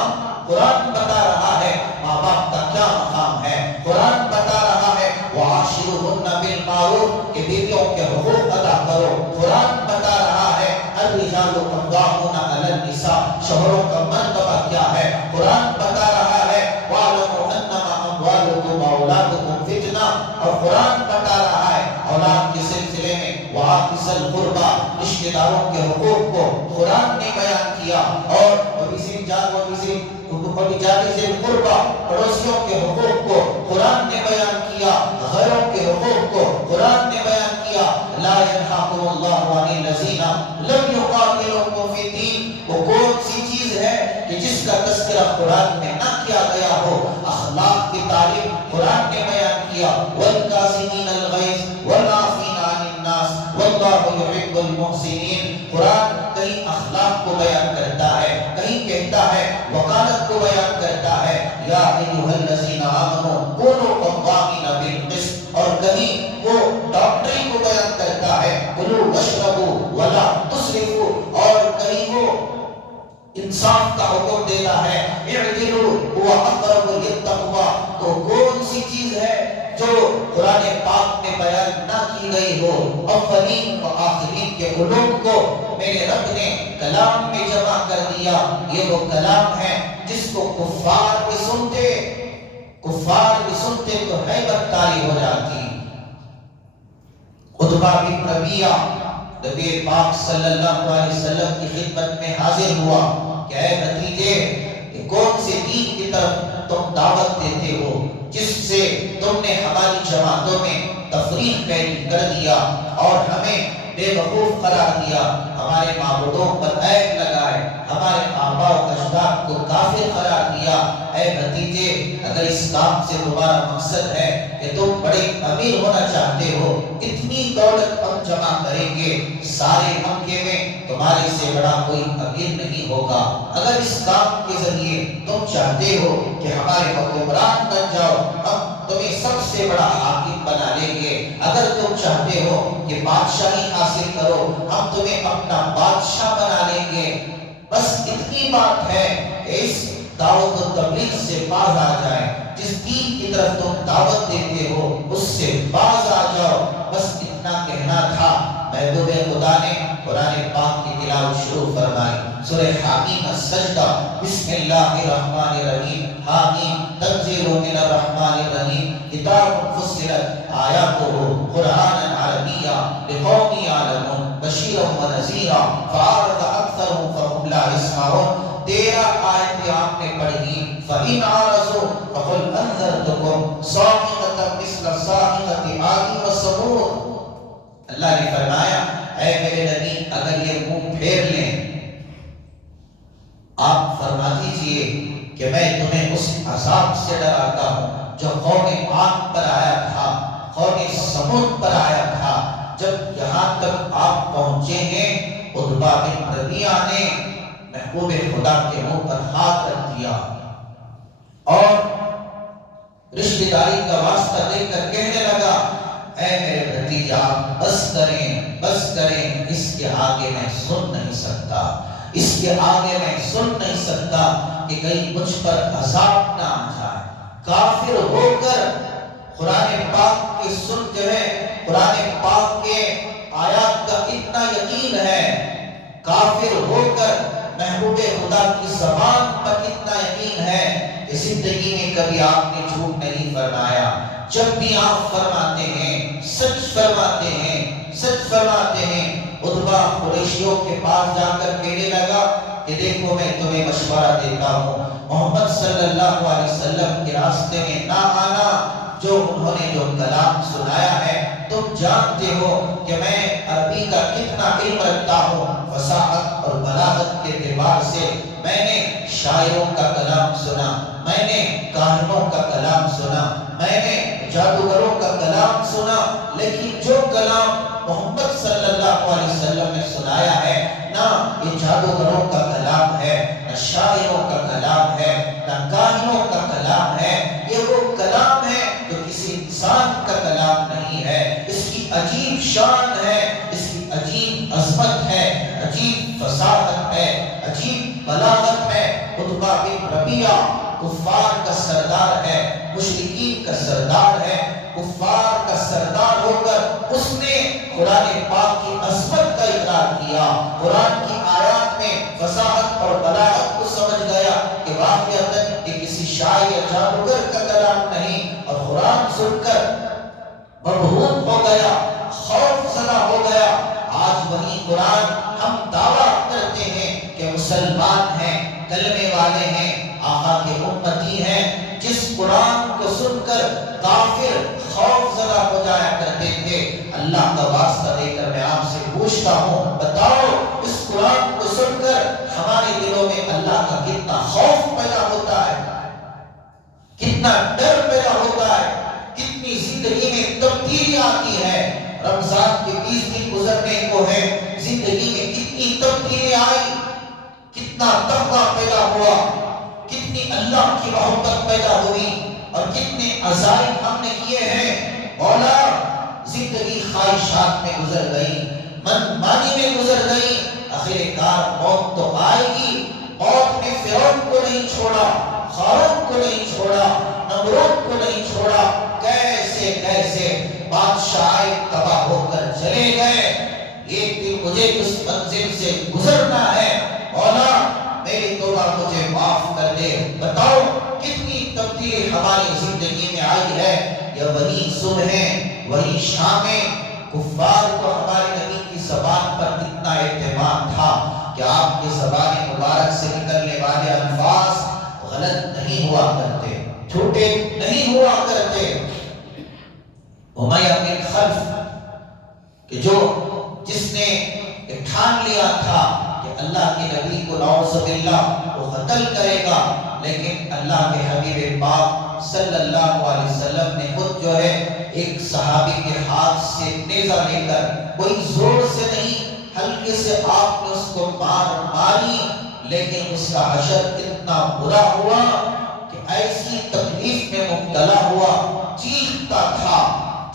قرآن بتا رہا ہے ماں باپ کا کیا مقام ہے۔ قرآن بتا رہا ہے وَعَاشِرُهُنَّ بِالْمَعْرُوفِ، کہ بیویوں کے حقوق ادا کرو۔ قرآن بتا رہا ہے الرِّجَالُ قَوَّامُونَ عَلَى النِّسَاءِ، شوہروں کا مرتبہ کیا ہے۔ قرآن بتا رہا ہے وَاعْلَمُوا أَنَّمَا أَمْوَالُكُمْ وَأَوْلَادُكُمْ فِتْنَةٌ، اور قرآن بتا رہا ہے اولاد کے سلسلے میں وَآتِ وذل قربا، رشتہ داروں کے حقوق کو قرآن نے بیان کیا، اور ذی القربا، پڑوسیوں کے حقوق کو قرآن نے بیان کیا، غیروں کے حقوق کو قرآن نے بیان کیا۔ لا ینہاکم اللہ عن الذین لم یقاتلوکم فی الدین، وہ کون سی چیز ہے کہ جس کا تذکرہ قرآن میں نہ کیا گیا ہو؟ اخلاق کی تعلیم قرآن نے بیان کیا، والکاظمین الغیظ والعافین عن الناس واللہ یحب المحسنین۔ قرآن کہیں اخلاق کو بیان کرتا ہے، کہیں کہتا ہے وکالت کو بیان کرتا ہے، یا ایھا الذین آمنوا کونوا قوامین بالقسط، اور کہیں وہ ڈاکٹری کو بیان کرتا ہے، کلوا واشربوا ولا تسرفوا، اور کہیں وہ انصاف کا حکم دیتا ہے، اعدلوا هو اقرب للتقوی۔ تو کون سی چیز ہے جو قرآن پاک میں بیان نہ کی گئی ہو؟ اولین و آخرین کے علوم کو میرے رب نے کلام میں جمع کر دیا۔ یہ وہ کلام ہے جس کو کفار بھی سنتے تو ہیبت طاری ہو جاتی۔ عتبہ بن ربیعہ نبی پاک صلی اللہ علیہ وسلم کی خدمت میں حاضر ہوا کہ اے بھتیجے، یہ کون سے دین کی طرف تم دعوت دیتے ہو جس سے تم نے ہماری جماعتوں میں تفریق کر دیا اور ہمیں بے وقوف قرار دیا، ہمارے معبودوں پر عیب لگائے، ہمارے آباء و اجداد کو کافر قرار دیا۔ اے بھتیجے، اگر اس کام سے تمہارا مقصد ہے کہ تم بڑے امیر ہونا چاہتے ہو، اتنی دولت ہم جمع کریں گے، سارے مکے میں تمہارے سے بڑا کوئی امیر نہیں ہوگا۔ اگر اس کام کے ذریعے تم چاہتے ہو کہ ہمارے حکمران بن جاؤ، ہم تمہیں سب سے بڑا حاکم بنا لیں گے۔ اگر تم چاہتے ہو کہ بادشاہی حاصل کرو، ہم تمہیں اپنا بادشاہ بنا لیں گے۔ بس اتنی بات ہے کہ اس دعوت و تبلیغ سے باز آ جائے، جس دین کی طرف تم دعوت دیتے ہو اس سے باز آ جاؤ۔ بس اتنا کہنا تھا۔ محبوب خدا نے قرآن پاک کی تلاوت شروع فرمائی۔ سورہ حامیم السجدہ، بسم اللہ الرحمن الرحیم، حامیم تنزیل من الرحمن الرحیم، کتاب فصلت آیاتہ قرآنا عربیا لقوم یعلمون بشیرا ونذیرا فأعرض أکثرهم فهم لا يسمعون۔ 13 آیتیں آپ نے پڑھی۔ فَإِنْ عَارَضُوا فَقُلْ أَنذَرْتُكُمْ صَاعِقَةً مِثْلَ صَاعِقَةِ عَادٍ وَثَمُودَ۔ اللہ نے فرمایا، اے میرے نبی، اگر یہ منہ پھیر لیں، آپ فرما دیجئے کہ میں تمہیں اس عذاب سے ڈراتا ہوں جو قوم عاد پر آیا تھا، قوم سمود پر آیا تھا۔ جب یہاں تک آپ پہنچے ہیں، عتبہ بن ربیعہ نے محبوب خدا کے منہ پر ہاتھ رکھ دیا اور رشتہ داری کا واسطہ دے کر کہنے لگا، اے میرے بھتیجا، بس کریں، اس کے آگے میں سن نہیں سکتا کہ کہیں مجھ پر عذاب نہ آ جائے۔ کافر ہو کر قرآن پاک کی قرآن پاک کے آیات کا اتنا یقین ہے، کافر ہو کر محبوب خدا کی زبان پر اتنا یقین ہے کہ زندگی میں کبھی آپ نے جھوٹ نہیں فرمایا۔ جب بھی آپ فرماتے ہیں، سچ فرماتے ہیں۔ عتبہ قریشیوں کے پاس جا کر کہنے لگا کہ دیکھو، میں تمہیں مشورہ دیتا ہوں، محمد صلی اللہ علیہ وسلم کے راستے میں نہ آنا۔ انہوں نے جو کلام سنایا ہے، تم جانتے ہو کہ میں عربی کا کتنا علم رکھتا ہوں، فصاحت اور بلاغت کے اعتبار سے۔ میں نے شاعروں کا کلام سنا، میں نے کاہنوں کا کلام سنا، میں نے جادوگروں کا کلام سنا، لیکن جو کلام محمد صلی اللہ علیہ وسلم نے سنایا ہے، نہ یہ جادوگروں کا کلام ہے، نہ شاعروں کا کلام ہے، نہ کاہنوں کا کلام ہے۔ یہ وہ کلام ہے جو کسی انسان کا کلام نہیں ہے۔ اس کی عجیب شان ہے، اس کی عجیب عظمت ہے، عجیب فصاحت ہے، عجیب بلاغت ہے۔ عتبہ بن ربیعہ کفار کا سردار ہے، مشرکین کا سردار ہے۔ کفار کا سردار ہو کر اس نے قرآن پاک کی عظمت کا اقرار کیا، قرآن کی آیات میں فصاحت اور بلاغت کو سمجھ گیا کہ واقعتاً یہ کسی شاعر یا جادوگر کا کلام نہیں، اور قرآن سن کر مبہوت ہو گیا، خوف زدہ ہو گیا۔ قرآن ہم دعویٰ کرتے ہیں کہ مسلمان ہیں، کلمے والے ہیں، آقا کے امتی ہیں، جس قرآن کو سن کر کافر خوف زدہ ہو جایا کرتے تھے، اللہ کا واسطہ دے کر میں آپ سے پوچھتا ہوں، بتاؤ اس قرآن کو سن کر ہمارے دلوں میں اللہ کا کتنا خوف پیدا ہوتا ہے، کتنا ڈر پیدا ہوتا ہے، کتنی زندگی میں تبدیلی آتی ہے۔ رمضان کے 20 دن گزرنے کو ہے، زندگی میں کتنی تبدیلی آئی، کتنا تقویٰ پیدا ہوا، کتنی اللہ کی محبت پیدا ہوئی، اور کتنے عزائم ہم نے کیے ہیں۔ مولا زندگی خواہشات میں گزر گئی، من مانی میں گزر گئی، آخر کار موت تو آئے گی۔ موت نے فرعون کو نہیں چھوڑا، قارون کو نہیں چھوڑا، نمرود کو نہیں چھوڑا، کیسے کیسے بادشاہ تباہ ہو کر چلے گئے۔ ایک دن مجھے اس منزل سے گزرنا ہے، مولا میری توبہ مجھے معاف کر دے۔ بتاؤ کتنی تبدیلی ہماری زندگی میں آئی ہے۔ یا وہی صبح وہی شامیں، کفار کو ہمارے نبی کی زبان پر اتنا اعتماد تھا کہ آپ کی زبان مبارک سے نکلنے والے الفاظ غلط نہیں ہوا کرتے، جھوٹے نہیں ہوا کرتے۔ امیہ بن خلف کہ جس نے ٹھان لیا تھا کہ اللہ کے نبی کو نعوذ باللہ وہ قتل کرے گا، لیکن اللہ کے حبیب پاک صلی اللہ علیہ وسلم نے خود جو ہے ایک صحابی کے ہاتھ سے نیزہ لے کر، کوئی زور سے نہیں، ہلکے سے آپ نے اس کو ماری، لیکن اس کا حشر اتنا برا ہوا کہ ایسی تکلیف میں مبتلا ہوا، چیختا تھا،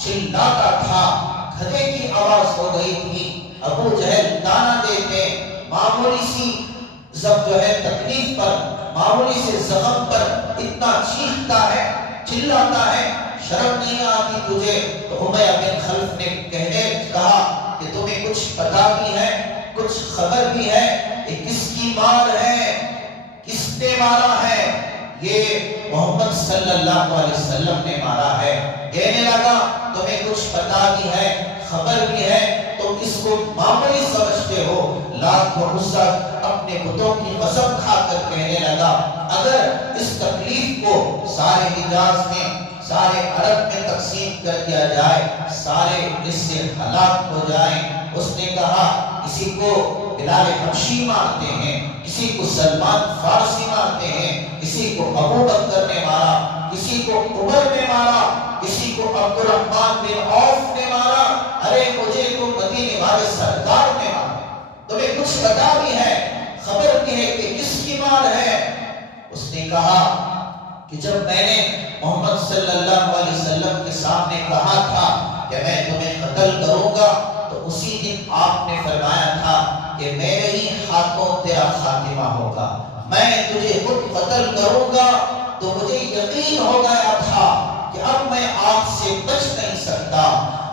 چلاتا تھا، گدھے کی آواز ہو گئی تھی۔ ابو جہل تانا دیتے، معمولی سی جو ہے تکلیف پر، معمولی سے زخم پر اتنا چیختا ہے، چلاتا ہے، شرم نہیں آتی تجھے؟ تو امیہ بن خلف نے کہا کہ تمہیں کچھ پتا بھی ہے، کچھ خبر بھی ہے، یہ کس کی مار ہے، کس نے مارا ہے؟ یہ محمد صلی اللہ علیہ وسلم نے مارا ہے۔ کہنے لگا تمہیں کچھ پتا بھی ہے، خبر بھی ہے، تم اس کو معمولی سمجھتے ہو۔ لات و عزا اپنے بتوں کی قسم کھا کر کہنے لگا اگر اس تکلیف کو سارے حجاز میں، سارے عرب میں تقسیم کر دیا جائے، سارے اس سے ہلاک ہو جائیں۔ اس نے کہا کسی کو بلال حبشی مارتے ہیں، کسی کو سلمان فارسی مارتے ہیں، کسی کو ابو بکر نے مارا، کسی کو عمر نے مارا، کسی کو عبد الرحمن بن عوف نے مارا، ارے مجھے تو مدینے والے سرکار نے مارا۔ تمہیں کچھ پتا بھی ہے، خبر بھی ہے کہ کس کی مار ہے؟ اس نے کہا کہ جب میں نے محمد صلی اللہ علیہ وسلم کے سامنے کہا تھا کہ میں تمہیں قتل کروں گا، تو اسی دن آپ نے فرمایا تھا کہ میرے ہی ہاتھوں تیرا خاتمہ ہوگا، میں تجھے خود قتل کروں گا۔ تو مجھے یقین ہو گیا تھا کہ اب میں آپ سے بچ نہیں سکتا،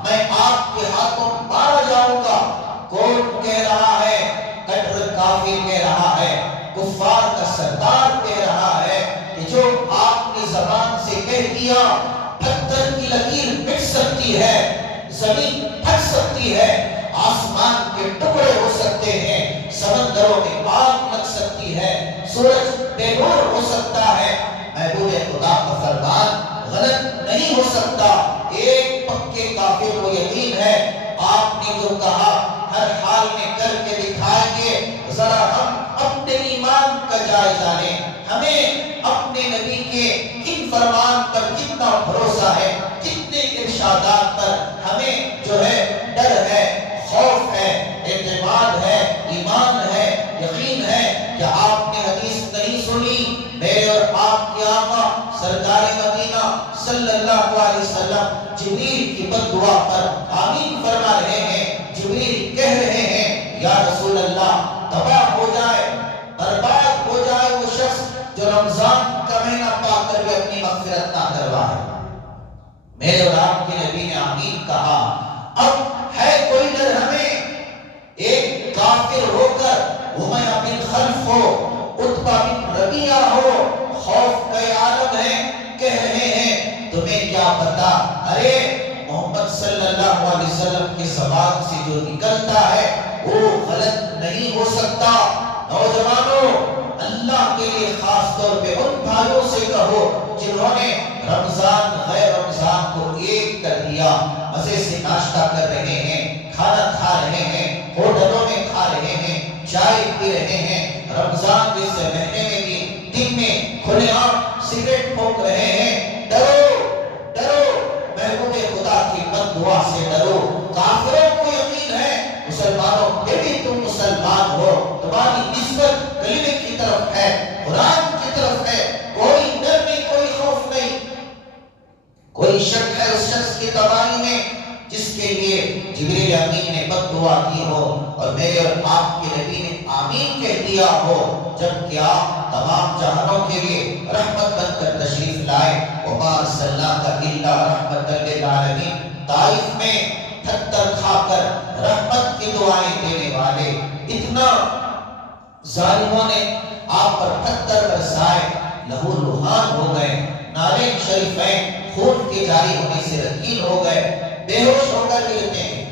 میں آپ کے ہاتھوں مارا جاؤں گا۔ کون کہہ رہا ہے؟ کٹر کافر کہہ رہا ہے، کفار کا سردار کہہ رہا ہے کہ جو آپ نے زبان سے کہہ دیا، پتھر کی لکیر مٹ سکتی ہے، زمین پھٹ سکتی ہے، آسمان کے ٹکڑے ہو سکتے ہیں، سمندروں میں آگ لگ سکتی ہے، سورج بے نور ہو سکتا ہے، محبوب خدا کا فرمان غلط نہیں ہو سکتا۔ ایک پکے کافر کو یقین ہے آپ نے جو کہا ہر حال میں کر کے دکھائیں گے۔ ذرا ہم اپنے ایمان کا جائزہ لیں، ہمیں اپنے نبی کے ان فرمان پر کتنا بھروسہ ہے، کتنے ارشادات پر ہمیں جو ہے ڈر ہے، خوف ہے، اعتماد ہے، ایمان ہے، یقین ہے کہ آپ نے حدیث نہیں سنی، میرے اور آپ کے آقا سرکار مدینہ صلی اللہ علیہ وسلم جبریل کی بد دعا پر آمین فرما رہے ہیں۔ جبریل کہہ رہے ہیں یا رسول اللہ تباہ ہو جائے، برباد ہو جائے وہ شخص جو رمضان کا مہینہ پا کر بھی اپنی مغفرت نہ کروائے۔ میرے اور آپ کے نبی نے آمین کہا۔ اب ہے کوئی ڈر ہمیں؟ ایک کافر ہو کر امیہ بن خلف ہو، عتبہ بن ربیعہ ہو، خوف کا عالم ہے، کہہ رہے ہیں تمہیں کیا پتا؟ ارے محمد صلی اللہ علیہ وسلم کی زبان سے جو نکلتا ہے وہ غلط نہیں ہو سکتا۔ نوجوانوں، اللہ کے لیے خاص طور پہ ان بھائیوں سے کہو جنہوں نے رمضان غیر رمضان کو ایک کر دیا، مزے سے ناشتہ کر رہے ہیں، کھانا کھا رہے ہیں، ہوٹلوں میں کھا رہے ہیں، چائے پی رہے ہیں، رمضان جیسے مہینے میں بھی دن میں کھلے عام سگریٹ پھونک رہے ہیں۔ ڈرو ڈرو، محبوب خدا کی بد دعا سے ڈرو۔ کافروں کو یقین ہے، مسلمانوں پہ بھی تم مسلمان ہو، تمہاری نسبت کلمے کی طرف ہے، قرآن کی طرف ہے، کوئی ڈر نہیں، کوئی خوف نہیں، کوئی شک ہے اس شخص کی تباہی میں جس کے لیے جبریل امین نے بد دعا کی ہو اور میرے اور آپ کے نبی نے آمین کہہ دیا ہو، جبکہ آپ تمام جہانوں کے لیے رحمت بن کر تشریف لائے۔ وما ارسلناک الا رحمۃ للعالمین، طائف میں پتھر کھا کر رحمت کی دعائیں دینے والے اتنا ظالموں نے آپ پر پتھر برسائے، لہو لہان ہو گئے، نارین شریفین خون کے جاری ہونے سے رنگین ہو گئے، بے ہوش ہو کر گرتے ہیں۔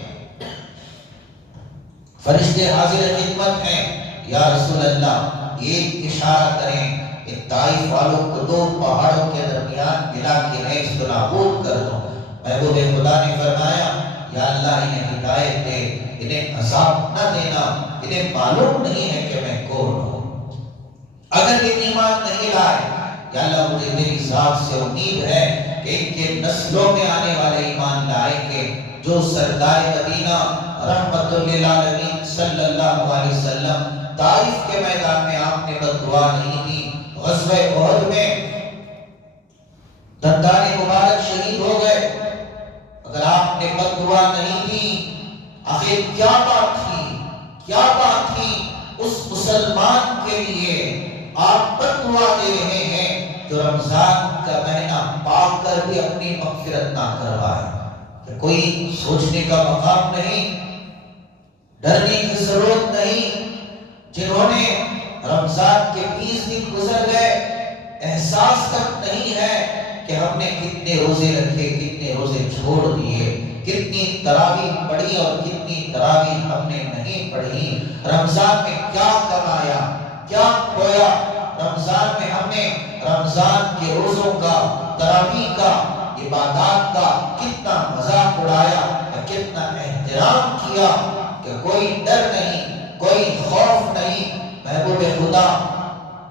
فرشتے حاضر خدمت ہیں، یا رسول اللہ ایک اشارہ کریں، ان طائف والوں کو دو پہاڑوں کے درمیان ملا کے نیز کو نابود کر دو۔ محبوب خدا نے فرمایا، یا اللہ انہیں ہدایت دے، انہیں عذاب نہ دینا، انہیں معلوم نہیں ہے کہ میں کون ہوں۔ اگر یہ ایمان نہیں لائے، یا اللہ مجھے تیری ذات سے امید ہے کہ ان کے نسلوں میں آنے والے ایمان لائیں گے جو سردار مدینہ رحمت للعالمین صلی اللہ علیہ وسلم طائف کے میدان میں آپ نے بد دعا نہیں دی۔ غزوہ احد میں دندان مبارک شہید ہو گئے، اگر آپ نے بد دعا نہیں دی، آخر کیا بات تھی، کیا بات تھی اس مسلمان کے لیے آپ بد دعا دے رہے ہیں جو رمضان کا مہینہ پا کر بھی اپنی مغفرت نہ کروائے؟ کہ کوئی سوچنے کا مقام نہیں، ڈرنے کی ضرورت نہیں؟ جنہوں نے رمضان کے 20 دن گزر گئے، احساس تک نہیں ہے کہ ہم نے کتنے روزے رکھے، کتنے روزے چھوڑ دیے، کتنی تراویح پڑھی اور کتنی تراویح ہم نے نہیں پڑھی، رمضان میں کیا کمایا، کیا کھویا، رمضان میں ہم نے رمضان کے روزوں کا، تراویح کا، عبادات کا کتنا مذاق اڑایا، کتنا احترام کیا کہ کوئی ڈر نہیں، کوئی خوف نہیں۔ محبوب خدا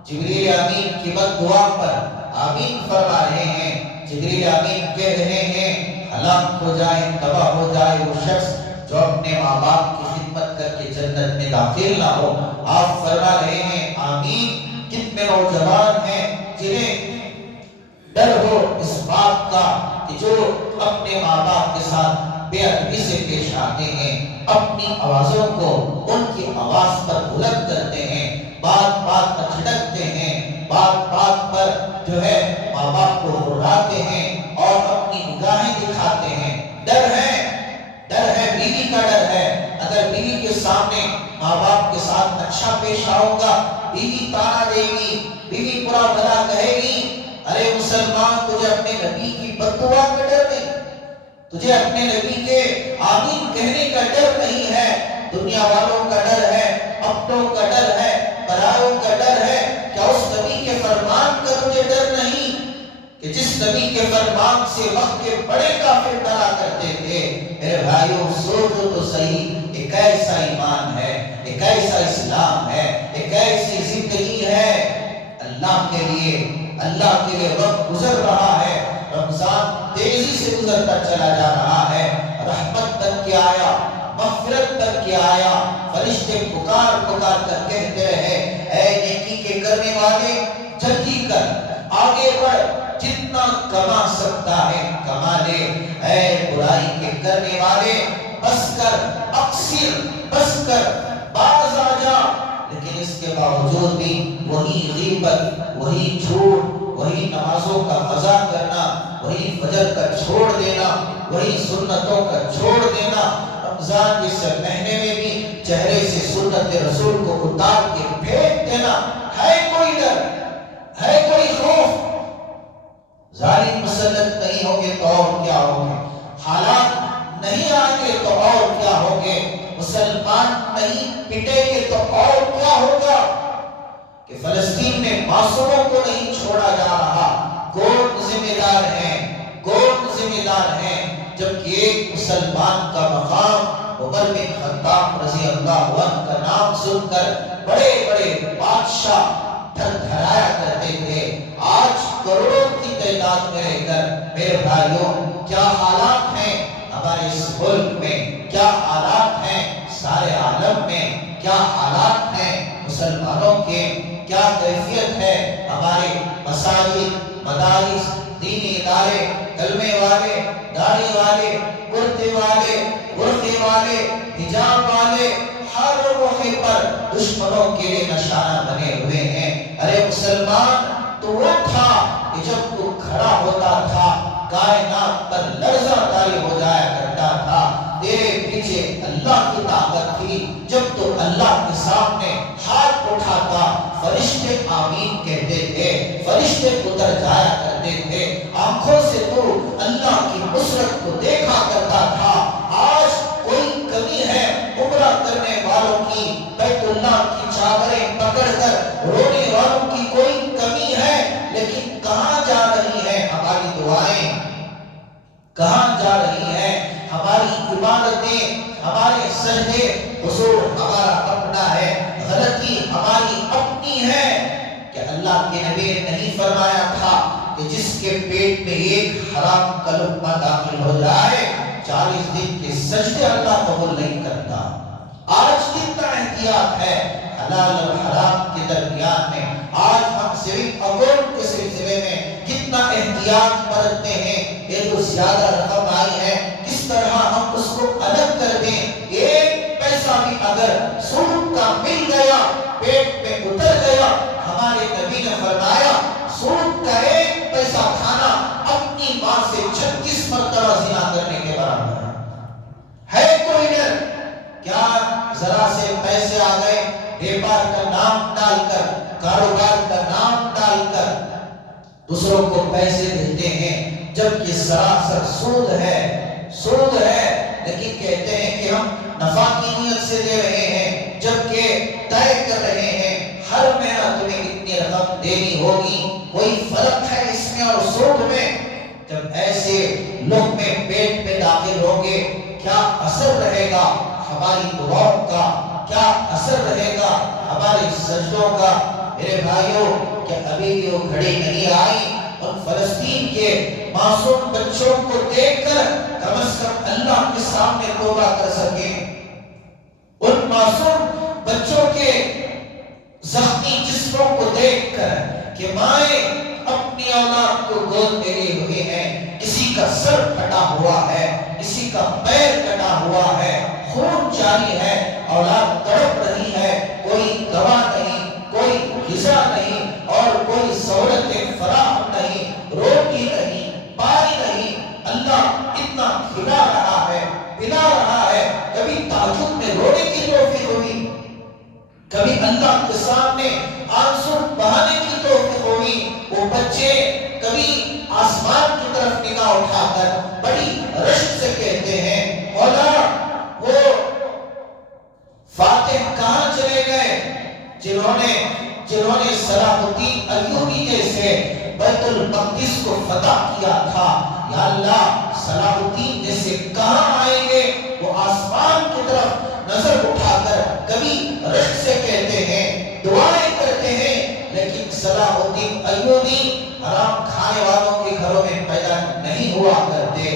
جبریل امین کی بد دعا پر آمین فرما رہے ہیں، جبریل امین کہہ رہے ہیں ہلاک ہو جائے، تباہ ہو جائے وہ شخص جو اپنے ماں باپ کی خدمت کر کے جنت میں داخل نہ ہو۔ آپ فرما رہے ہیں آمین۔ کتنے نوجوان ہیں جنہیں ڈر ہو اس بات کا کہ جو اپنے ماں باپ کے ساتھ بے ادبی سے پیش آتے ہیں، اپنی آوازوں کو ان کی آواز پر بلند کرتے ہیں، بات بات پر کھٹکتے ہیں، بات بات پر جو ہے ماں باپ کو ہراتے ہیں اور اپنی نگاہیں دکھاتے ہیں۔ ڈر ہے بیوی کا ڈر ہے، اگر بیوی کے سامنے ماں باپ کے ساتھ اچھا پیش آؤں گا، بیوی تانا دے گی، بیوی برا بھلا کہے گی۔ ارے مسلمان، تجھے اپنے نبی کی بد دعا کا ڈر نہیں، تجھے اپنے نبی کے آمین کہنے کا ڈر نہیں ہے، دنیا والوں کا ڈر ہے، اپنوں کا ڈر ہے، پرائوں کا ڈر ہے۔ کیا اس نبی کے فرمان کا تجھے ڈر نہیں کہ جس نبی کے فرمان سے وقت کے بڑے کافر ڈرا کرتے تھے؟ میرے بھائیوں سوچو تو صحیح، ایک ایسا ایمان ہے، ایک ایسا اسلام ہے، ایک ایسی زندگی ہے اللہ کے لیے وقت گزر رہا ہے، رمضان تیزی سے گزرتا چلا جا رہا ہے، رحمت بن کے آیا، مغفرت بن کے آیا، فرشتے پکار پکار کر کہتے رہے اے نیکی کے کرنے والے جلدی کر، آگے بڑھ، جتنا کما سکتا ہے کما لے، اے برائی کے کرنے والے بس کر، اقصر، بس کر، باز آ جا۔ لیکن اس کے باوجود بھی وہی غیبت، وہی جھوٹ، وہی نمازوں کا قضا کرنا، وہی فجر کا چھوڑ دینا، وہی سنتوں کا چھوڑ دینا، رمضان کے مہینے میں بھی چہرے سے سنت رسول کو اتار کے پھینک دینا۔ ہے کوئی ڈر، ہے کوئی خوف؟ ظالم مسلط نہیں ہوں گے تو اور کیا ہوں گے، حالات نہیں آئیں گے تو اور کیا ہوں گے۔ مسلمان نہیں پٹیں گے تو اور کیا ہوگا؟ کہ فلسطین میں معصوموں کو نہیں چھوڑا جا رہا. کون ذمہ دار ہیں؟ کون ذمہ دار ہیں؟ جبکہ ایک مسلمان کا مقام عمر بن خطاب رضی اللہ عنہ کا نام سن کر بڑے بڑے بادشاہ تھر تھرایا کرتے تھے. آج کروڑوں کی تعداد میں رہ کر میرے بھائیوں کیا حالات ہیں ہمارے اس ملک میں، کیا حالات ہیں سارے عالم میں، کیا حالات ہیں مسلمانوں کے، کیا کیفیت ہے ہمارے مساجد، مدارس، دینی ادارے، کلمے والے، داڑھی والے، کرتے والے، برقعے والے، حجاب والے، ہر موقع پر دشمنوں کے لیے نشانہ بنے ہوئے ہیں. ارے مسلمان، تو وہ تھا کہ جب تو کھڑا ہوتا تھا کائنات پر لرزہ طاری ہو جایا کرتا تھا. تیرے پیچھے اللہ کی طاقت تھی. جب تو اللہ کے سامنے ہاتھ اٹھاتا فرشتے آمین کہتے تھے، فرشتے اتر جایا کرتے تھے. آنکھوں سے تو اللہ کی نصرت کو دیکھا کرتا تھا. آج کوئی کمی ہے عمرہ کرنے والوں کی، بیت اللہ کی چادریں پکڑ کر رونے والوں کی کوئی کمی ہے، لیکن کہاں جا رہی ہے ہماری دعائیں؟ کہاں جا رہی ہے ہماری عبادتیں، ہمارے سجدے؟ حضور ہمارا اپنا ہے، غلطی ہماری اپنی ہے. کہ اللہ کے نبی نے نہیں فرمایا تھا کہ جس کے پیٹ میں ایک حرام کا لقمہ داخل ہو جائے 40 دن کے سجدے اللہ قبول نہیں کرتا؟ آج کتنا احتیاط ہے حلال اور حرام کے درمیان میں. آج ہم صرف اکاؤنٹ کے سلسلے میں کتنا احتیاط برتتے ہیں. یہ جو زیادہ رقم آئی ہے کس طرح ہم اس کو الگ کر دیں. ایک پیسہ بھی اگر سود کا مل گیا، پیٹ میں اتر گیا، ہمارے نبی نے فرمایا سود کا ایک پیسہ کھانا اپنی ماں سے 36 مرتبہ زنا کرنے کے برابر ہے. کوئی ڈر؟ کیا ذرا سے پیسے آ گئے، بیپار کا نام ڈال کر، کاروبار کا نام ڈال کر دوسروں کو پیسے دیتے ہیں، جبکہ سراسر سود ہے، سود ہے. لیکن کہتے ہیں کہ ہم نفع کی نیت سے دے رہے ہیں، جبکہ طے کر رہے ہیں ہر مہینہ تمہیں اتنی رقم دینی ہوگی. کوئی فرق ہے اس میں اور سود میں؟ جب ایسے لوگ میں پیٹ میں داخل ہوں گے کیا اثر رہے گا ہماری دعاؤں کا؟ کیا اثر رہے گا ہمارے سجدوں کا؟ میرے بھائیوں، کہ ابھی بھی وہ گھڑی نہیں آئی ان فلسطین کے معصوم بچوں کو دیکھ کر کم از کم اللہ کے سامنے توبہ کر سکیں. ان معصوم بچوں کے زخمی جسموں کو دیکھ کر کہ مائیں اپنی اولاد کو گود میں لیے ہوئے ہیں، کسی کا سر کٹا ہوا ہے، کسی کا پیر کٹا ہوا ہے، خون جاری ہے، اولاد تڑپ رہی ہے، کوئی دوا نہیں، کوئی غذا نہیں اور کوئی سہولتیں فراہم نہیں، روٹی نہیں، پانی نہیں. اللہ اتنا کھلا رہا ہے، پلا رہا ہے. کبھی تہجد میں رونے کی توفیق ہوئی؟ کبھی اللہ کے سامنے آنسو بہانے کی توفیق ہوئی؟ وہ بچے کبھی آسمان کی طرف نگاہ اٹھا کر بڑی رشک سے کہتے ہیں مولا وہ فاتح کہاں چلے گئے جنہوں نے صلاح الدین ایوبی جیسے بیت المقدس کو فتح کیا تھا؟ یا اللہ صلاح الدین جیسے کہاں آئیں گے؟ وہ آسمان کی طرف نظر اٹھا کر کبھی رشک سے کہتے ہیں، دعائیں کرتے ہیں. لیکن صلاح الدین ایوبی حرام کھانے والوں کے گھروں میں پیدا نہیں ہوا کرتے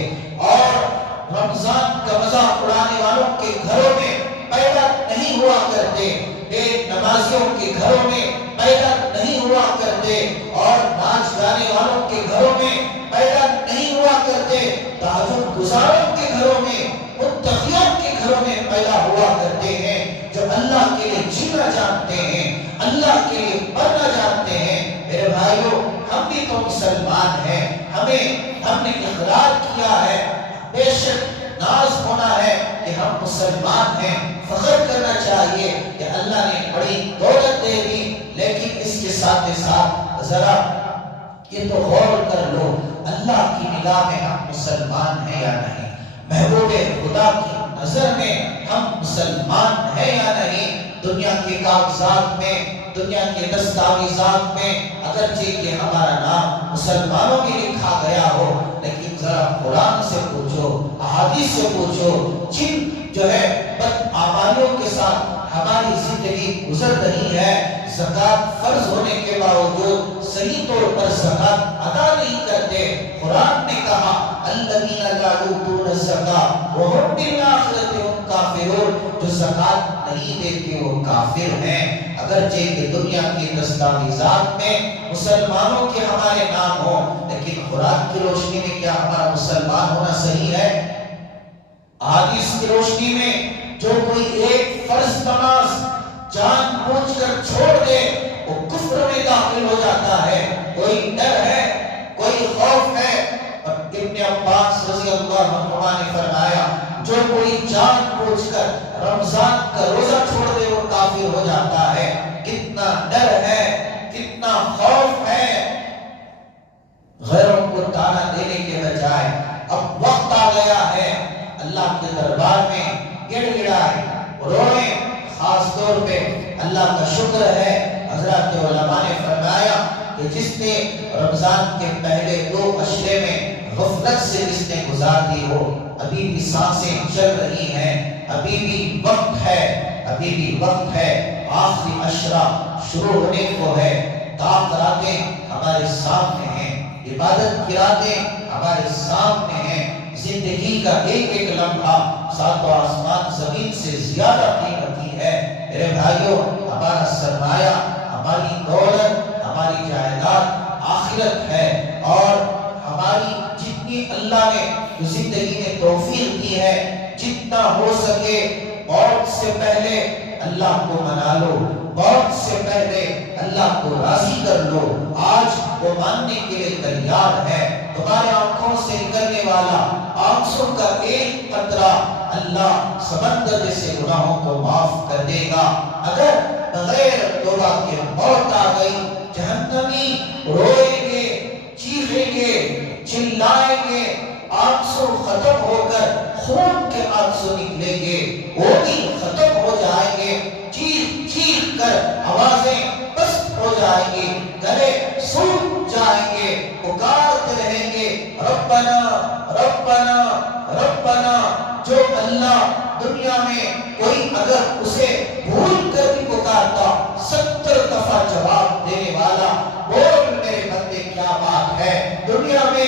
اور رمضان کا مذاق اڑانے والوں کے گھروں میں پیدا نہیں ہوا کرتے، بے نمازیوں کے گھروں میں پیدا نہیں ہوا کرتے اور ناچ گانے والوں کے گھروں میں پیدا نہیں ہوا کرتے، تہجد گزاروں کے گھروں میں، متقیوں کے گھروں میں پیدا ہوا کرتے ہیں جو اللہ کے لیے جینا جانتے ہیں، اللہ کے لیے مرنا جانتے ہیں. میرے بھائیوں، ہم بھی تو مسلمان ہیں، ہم نے اقرار کیا ہے، بے شک ناز ہونا ہے کہ ہم مسلمان ہیں، فخر کرنا چاہیے کہ اللہ نے بڑی دولت دے دی. لیکن اس کے ساتھ ساتھ ذرا یہ تو غور کر لو اللہ کی نگاہ میں ہم مسلمان ہیں یا نہیں؟ محبوب خدا کی نظر میں ہم مسلمان ہیں یا نہیں۔ دنیا کے کاغذات میں، دنیا کے دستاویزات میں اگرچہ کہ ہمارا نام مسلمانوں میں لکھا گیا ہو، لیکن ذرا قرآن سے پوچھو، احادیث سے پوچھو، جن جو ہے بدعمالیوں کے ساتھ ہماری زندگی گزر رہی ہے، زکوٰۃ فرض ہونے کے باوجود صحیح طور پر زکوٰۃ ادا نہیں کرتے۔ قرآن نے کہا الذین لا یؤتون الزکاۃ وهم بالآخرۃ هم کافرون، جو زکوٰۃ نہیں دیتے وہ کافر ہیں۔ اگرچہ کہ دنیا کی دستاویزات میں مسلمانوں کے ہمارے نام ہوں، لیکن قرآن کی روشنی میں کیا ہمارا مسلمان ہونا صحیح ہے؟ حدیث کی روشنی میں جو کوئی ایک فرض نماز جان بوجھ کر چھوڑ دے وہ کفر میں داخل ہو جاتا ہے۔ کوئی ڈر ہے، کوئی خوف ہے؟ اور ابن عباس رضی اللہ عنہ نے فرمایا جو کوئی جان بوجھ کر رمضان کا روزہ چھوڑ دے وہ کافر ہو جاتا ہے۔ کتنا ڈر ہے، کتنا خوف ہے، غیروں کو تانا دینے کے بجائے اب وقت آ گیا ہے اللہ کے دربار میں گڑ گڑائے روئیں۔ خاص طور پہ اللہ کا شکر ہے، حضرات علماء نے فرمایا کہ جس نے رمضان کے پہلے 2 عشرے میں غفلت سے جس نے گزار دی ہو، ابھی بھی سانسیں چل رہی ہیں، ابھی بھی وقت ہے، ابھی بھی وقت ہے۔ آخری عشرہ شروع ہونے کو ہے، طاق راتیں ہمارے سامنے ہیں، عبادت کی راتیں ہمارے سامنے ہیں۔ زندگی کا ایک ایک لمحہ ساتوں آسمان زمین سے زیادہ قیمتی ہے۔ میرے بھائیوں، ہمارا سرمایہ، ہماری دولت، ہماری جائیداد آخرت ہے، اور ہماری جتنی اللہ نے زندگی میں توفیق دی ہے، جتنا ہو سکے موت سے پہلے اللہ کو منا لو، موت سے پہلے اللہ کو راضی کر لو۔ آج وہ ماننے کے لیے تیار ہے۔ تمہارے آنکھوں سے نکلنے والا آنسوں کا ایک قطرہ اللہ سمندر جیسے گناہوں کو معاف کر دے گا۔ اگر بغیر توبہ کے موت آ گئی، جہنمی روئیں گے، چیخیں گے، چلائیں گے، آنسوں ختم ہو کر خون کے آنسوں نکلیں گے، وہ بھی ختم ہو جائیں گے، چیخ چیخ کر آوازیں پست ہو جائیں گی، گلے سوکھ جائیں گے، پکارتے رہیں گے ربنا ربنا ربنا۔ جو اللہ دنیا میں کوئی اگر اسے بھول کر بھی پکارتا 70 دفعہ جواب دینے والا، بول میرے بندے کیا بات ہے۔ دنیا میں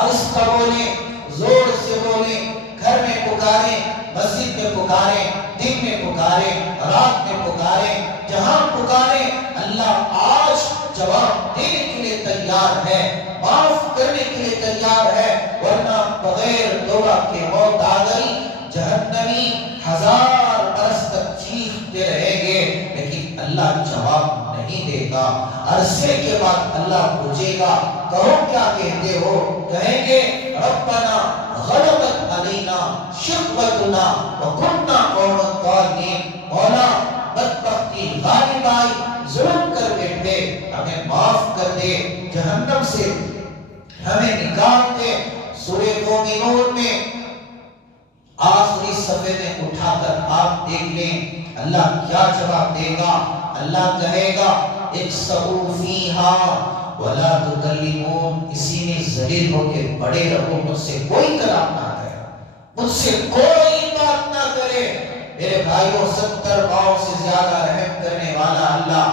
آہستہ بولیں، زور سے بولیں، گھر میں پکاریں، مسجد میں پکاریں، دن میں پکاریں، رات میں پکاریں، جہاں پکاریں اللہ آج جواب دینے کے لیے تیار ہے، معاف کرنے کے لیے تیار ہے۔ ورنہ بغیر توبہ کے موت آ گئی، جہنمی 1000 برس تک چیختے رہیں گے، لیکن اللہ جواب نہیں دے گا۔ عرصے کے بعد اللہ پوچھے گا کہو کیا کہتے ہو؟ کہیں گے ربنا غلبت علینا شقوتنا وکننا قوما ضالین۔ مولا بدبختی غالب آئی، ظلم کر بیٹھے، ہمیں معاف کر دے، جہنم سے ہمیں نکال دے۔ سورہ مومنون میں آخری صفحے میں اٹھا کر آپ دیکھ لیں اللہ کیا جواب دے گا۔ اللہ کہے گا اکسؤ فیہا ولا تکلمون، اسی میں ذلیل ہو کے بڑے رہو، مجھ سے کوئی کلام نہ کرے، مجھ سے کوئی بات نہ کرے۔ میرے بھائیوں، 70 پاؤں سے زیادہ رحم کرنے والا اللہ،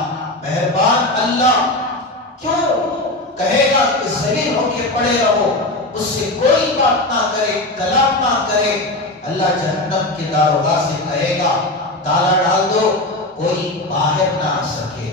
مہربان اللہ کیوں کہے گا کہ ذلیل ہو کے پڑے رہو، مجھ سے کوئی بات نہ کرے، کلام نہ کرے؟ اللہ جہنم کے داروغہ سے کہے گا تالا ڈال دو، کوئی باہر نہ آ سکے،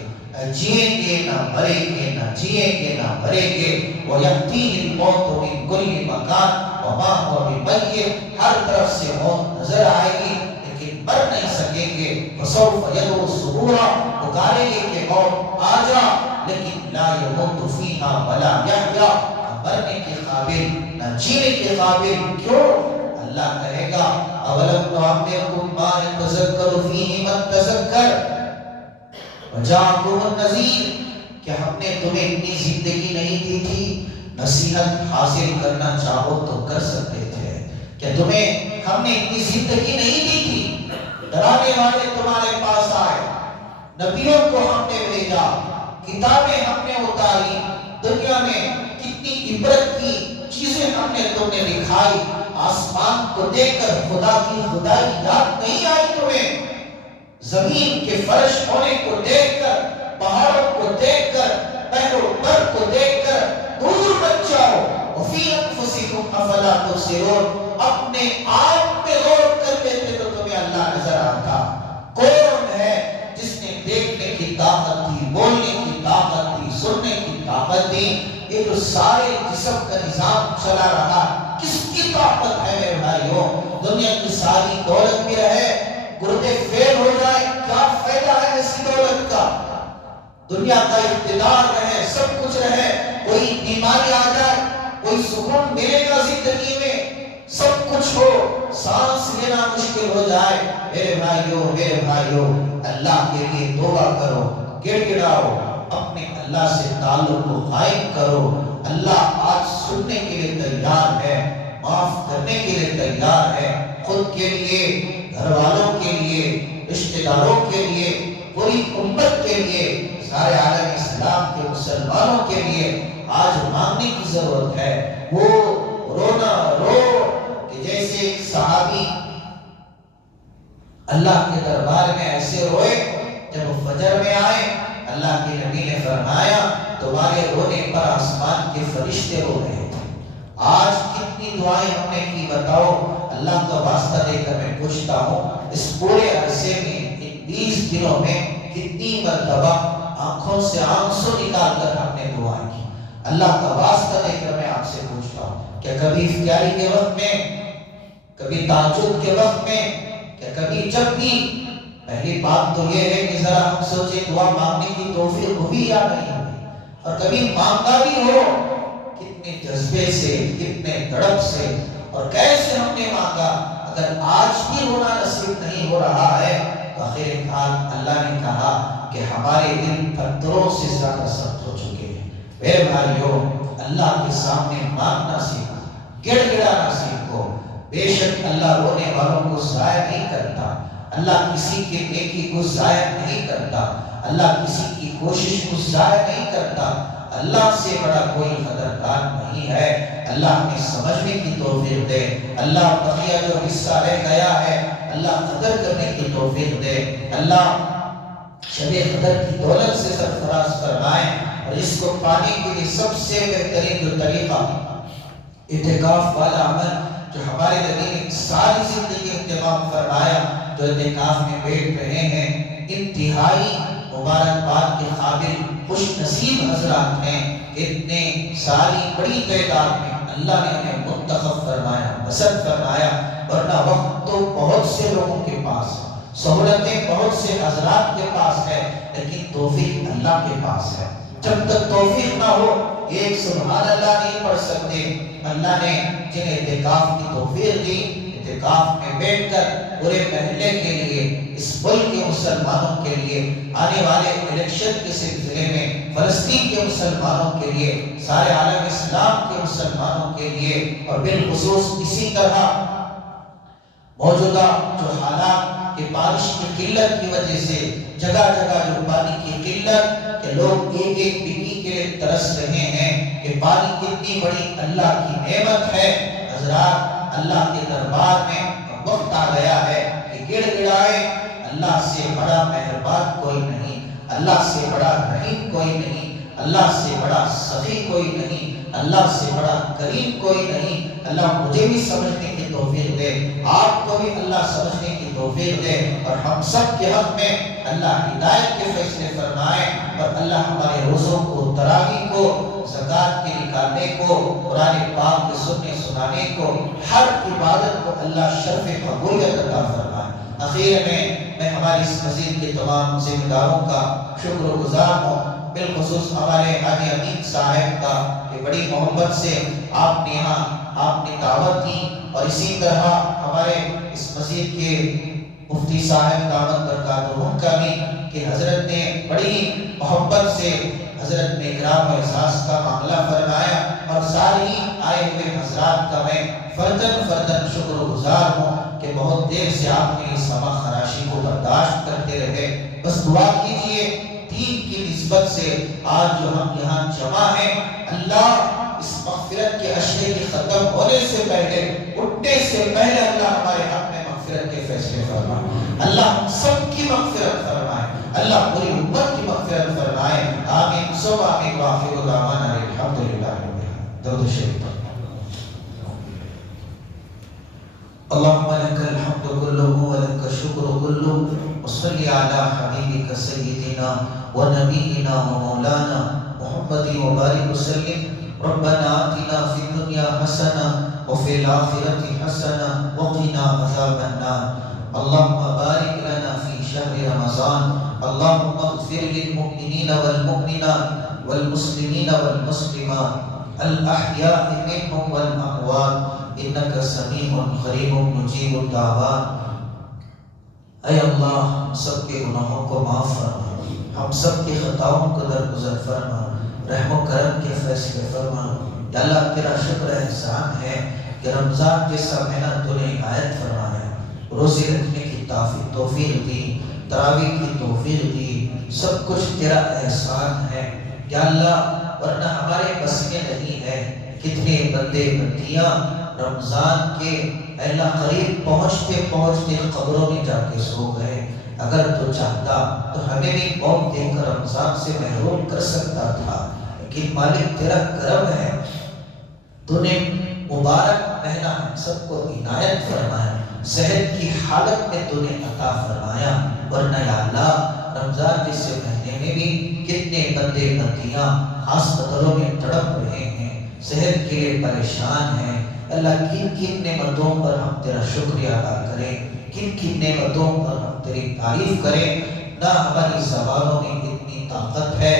جیئیں گے نہ مریں گے، نہ جیئیں گے نہ مریں گے۔ وَيَأْتِيهِ الْمَوْتُ مِنْ كُلِّ مَكَانٍ وَمَا هُوَ بِمَيِّتٍ، ہر طرف سے موت نظر آئے گی لیکن مر نہیں سکیں گے۔ وَسَوْفَ يَدْعُو ثُبُورًا، پکاریں گے کہ موت آ جا، لیکن لا يَمُوتُ فِيهَا وَلَا يَحْيَا، نہ مرنے کے قابل نہ جینے کے قابل۔ کیوں؟ اللہ کہے گا اَوَلَمْ نُعَمِّرْكُم مَّا يَتَذَكَّرُ فِيهِ مَن تَذَكَّرَ وَجَاءَكُمُ النَّذِيرُ، کہ ہم نے تمہیں اتنی زندگی نہیں دی تھی، نصیحت حاصل کرنا چاہو تو کر سکتے تھے، کہ تمہیں ہم نے اتنی زندگی نہیں دی تھی، ڈرانے والے تمہارے پاس آئے، نبیوں کو ہم نے بھیجا، کتابیں ہم نے اتاری، دنیا میں کتنی عبرت کی چیزیں ہم نے تمہیں دکھائی، آسمان کو دیکھ کر خدا کی خدائی یاد نہیں آئی تمہیں؟ زمین کے فرش ہونے کو دیکھ کر، پہاڑوں کو دیکھ کر، بحر و بر کو دیکھ کر دور مت جاؤ، وفی انفسکم افلا تبصرون، اپنے آپ میں غور کر لیتے تو تمہیں اللہ نظر آتا۔ کون ہے جس نے دیکھنے کی طاقت دی، بولنے کی طاقت دی، سننے کی طاقت دی؟ یہ جو سارے جسم کا نظام چلا رہا، کس کی طاقت ہے میرے بھائیوں؟ دنیا کی ساری دولت بھی رہے، گردے فیل ہو جائے، کیا فائدہ ہے ایسی دولت کا؟ دنیا کا اقتدار رہے، سب کچھ رہے، کوئی بیماری آ جائے، کوئی سکون ملے گا زندگی میں؟ سب کچھ ہو، سانس لینا مشکل ہو جائے۔ میرے بھائیوں، اللہ کے لیے توبہ کرو، گڑ گڑاؤ، اپنے اللہ سے تعلق کو قائم کرو۔ اللہ آج سننے کے لیے تیار ہے، معاف کرنے کے لیے تیار ہے، خود کے لیے، گھر والوں کے لیے، رشتہ داروں کے لیے، پوری امت کے لیے، سارے عالم اسلام کے مسلمانوں کے لیے آج مانگنے کی ضرورت ہے۔ وہ رونا رو کہ جیسے ایک صحابی اللہ کے دربار میں ایسے روئے، جب وہ فجر میں آئے، اللہ کے نبی نے فرمایا تمہارے رونے پر آسمان کے فرشتے رو رہے تھے۔ آج کتنی دعائیں ہم نے کی بتاؤ؟ اللہ کا واسطہ دے کر میں پوچھتا ہوں، اس پورے عرصے میں، ان 20 دنوں میں کتنی مرتبہ آنکھوں سے آنسو نکال کر ہم نے دعائیں کی؟ اللہ کا واسطہ دے کر میں آپ سے پوچھتا ہوں، کیا کبھی افطاری کے وقت میں، کبھی تہجد کے وقت میں، کیا کبھی جب بھی؟ پہلی بات تو یہ ہے کہ ذرا ہم سوچیں دعا مانگنے کی توفیق ہوئی یا نہیں ہوئی، اور کبھی مانگا بھی ہو کتنے جذبے سے، کتنے تڑپ سے، اور کیسے ہم نے مانگا؟ اگر آج بھی رونا نصیب نہیں ہو رہا ہے تو آخر کار اللہ نے کہا کہ ہمارے دل پتھروں سے زیادہ سخت ہو چکے ہیں۔ میرے بھائیوں، اللہ کے سامنے مانگنا سیکھو، گڑ گڑانا سیکھو۔ بے شک اللہ رونے والوں کو ضائع نہیں کرتا، اللہ کسی کے نیکی کو ضائع نہیں کرتا، اللہ کسی کی کوشش کو ضائع نہیں کرتا۔ اللہ سے بڑا کوئی قدردان نہیں ہے۔ اللہ ہمیں سمجھنے کی توفیق دے، اللہ بقیہ جو حصہ رہ گیا ہے اللہ قدر کرنے کی توفیق دے، اللہ شب قدر کی دولت سے سرفراز فرمائے، اور اس کو پانے کے لیے سب سے بہترین جو طریقہ اعتکاف والا عمل جو ہمارے نبی نے ساری زندگی اہتمام فرمایا، جو اعتکاف میں بیٹھ رہے ہیں، انتہائی مبارکباد کے قابل خوش نصیب حضرات ہیں۔ اتنے ساری بڑی تعداد میں اللہ نے انہیں منتخب فرمایا، پسند فرمایا، ورنہ وقت تو بہت سے لوگوں کے پاس ہے، سہولتیں بہت سے حضرات کے پاس ہے، لیکن توفیق اللہ کے پاس ہے۔ جب تک توفیق نہ ہو ایک سبحان اللہ نہیں پڑھ سکتے۔ اللہ نے جنہیں اعتکاف کی توفیق دی، اعتکاف میں بیٹھ کر پورے محلے کے لیے، اس ملک کے مسلمانوں کے لیے، آنے والے الیکشن کے سلسلے میں فلسطین کے مسلمانوں کے لیے، سارے عالم اسلام کے مسلمانوں کے لیے، اور بالخصوص اسی طرح موجودہ جو حالات کہ بارش کی قلت کی وجہ سے جگہ جگہ جو پانی کی قلت، کہ لوگ ایک ایک بگی کے لیے ترس رہے ہیں کہ پانی کتنی بڑی اللہ کی نعمت ہے۔ حضرات، اللہ کے دربار میں وقت آ گیا ہے کہ گڑ گڑائے، اللہ سے بڑا مہربان کوئی نہیں، اللہ سے بڑا رحیم کوئی نہیں، اللہ سے بڑا سخی کوئی نہیں، اللہ سے بڑا کریم کوئی نہیں۔ اللہ مجھے بھی سمجھنے کی توفیق دے، آپ کو بھی اللہ سمجھنے کی توفیق دے، اور ہم سب کے حق میں اللہ ہدایت کے فیصلے فرمائے، اور اللہ ہمارے روزوں کو، تراویح کو، زکوٰۃ کے نکالنے کو، قرآن پاک کے سننے سنانے کو، ہر عبادت کو اللہ شرف قبولیت عطا فرمائے۔ اخیر میں ہماری اس مسجد کے تمام ذمہ داروں کا شکر گزار ہوں، بالخصوص ہمارے حاجی امین صاحب کا کہ بڑی محبت سے آپ نے دعوت دی، اور اسی طرح ہمارے اس مسجد کے مفتی صاحب دامت برکاتہم کا بھی کہ حضرت نے بڑی محبت سے حضرت نے اکرام و اعزاز کا معاملہ فرمایا، اور ساری آئے ہوئے حضرات کا میں فردن فردن شکر گزار ہوں کہ بہت دیر سے آپ نے اس سما خراشی کو برداشت کرتے رہے. بس دعا کیجئے دین کی نسبت سے آج جو ہم یہاں جمع ہیں، اللہ اس مغفرت کے اشرے کے ختم ہونے سے پہلے، اٹھنے سے پہلے اللہ ہمارے حق میں مغفرت کے فیصلے فرمائے. اللہ ہم سب کی مغفرت فرمائے. اللہ پوری امت کی مغفرت فرمائے. آمین سب آمین. وآخر دعوانا الحمدللہ رب العالمین. درود شریف. اللهم لك الحمد كله ولك الشكر كله وصل على حبيبك سيدنا ونبينا ومولانا محمد وبارك وسلم. ربنا آتنا في الدنيا حسنة وفي الآخرة حسنة وقنا عذاب النار. اللهم بارك لنا في شهر رمضان. اللهم اغفر للمؤمنين والمؤمنات والمسلمين والمسلمات الأحياء منهم والأموات انک سمیع قریب مجیب الدعوات. اے اللہ ہم سب کے گناہوں کو معاف فرما، ہم سب کے خطاؤں کو درگزر فرما، رحم و کرم کے فیصلے فرما. یا اللہ تیرا شکر احسان ہے کہ رمضان جیسا مہینہ تو نے عنایت فرمایا، روزے رکھنے کی توفیق دی، تراویح کی توفیق دی، سب کچھ تیرا احسان ہے. یا اللہ ورنہ ہمارے بس میں نہیں ہے. کتنے بندے بندیاں رمضان کے اللہ قریب پہنچتے پہنچتے قبروں میں جا کے سو گئے. اگر تو چاہتا تو ہمیں بھی موت دے کر رمضان سے محروم کر سکتا تھا، لیکن مالک تیرا کرم ہے، تو نے مبارک مہینہ ہم سب کو عنایت فرمایا، صحت کی حالت میں تو نے عطا فرمایا. ورنہ یا اللہ رمضان جیسے مہینے میں بھی کتنے بندے بندیاں ہسپتالوں میں تڑپ رہے ہیں، صحت کے لیے پریشان ہیں. اللہ کن کن نعمتوں پر ہم تیرا شکریہ ادا کریں، کن کن نعمتوں پر ہم تیری تعریف کریں. نہ ہماری زبانوں میں اتنی طاقت ہے،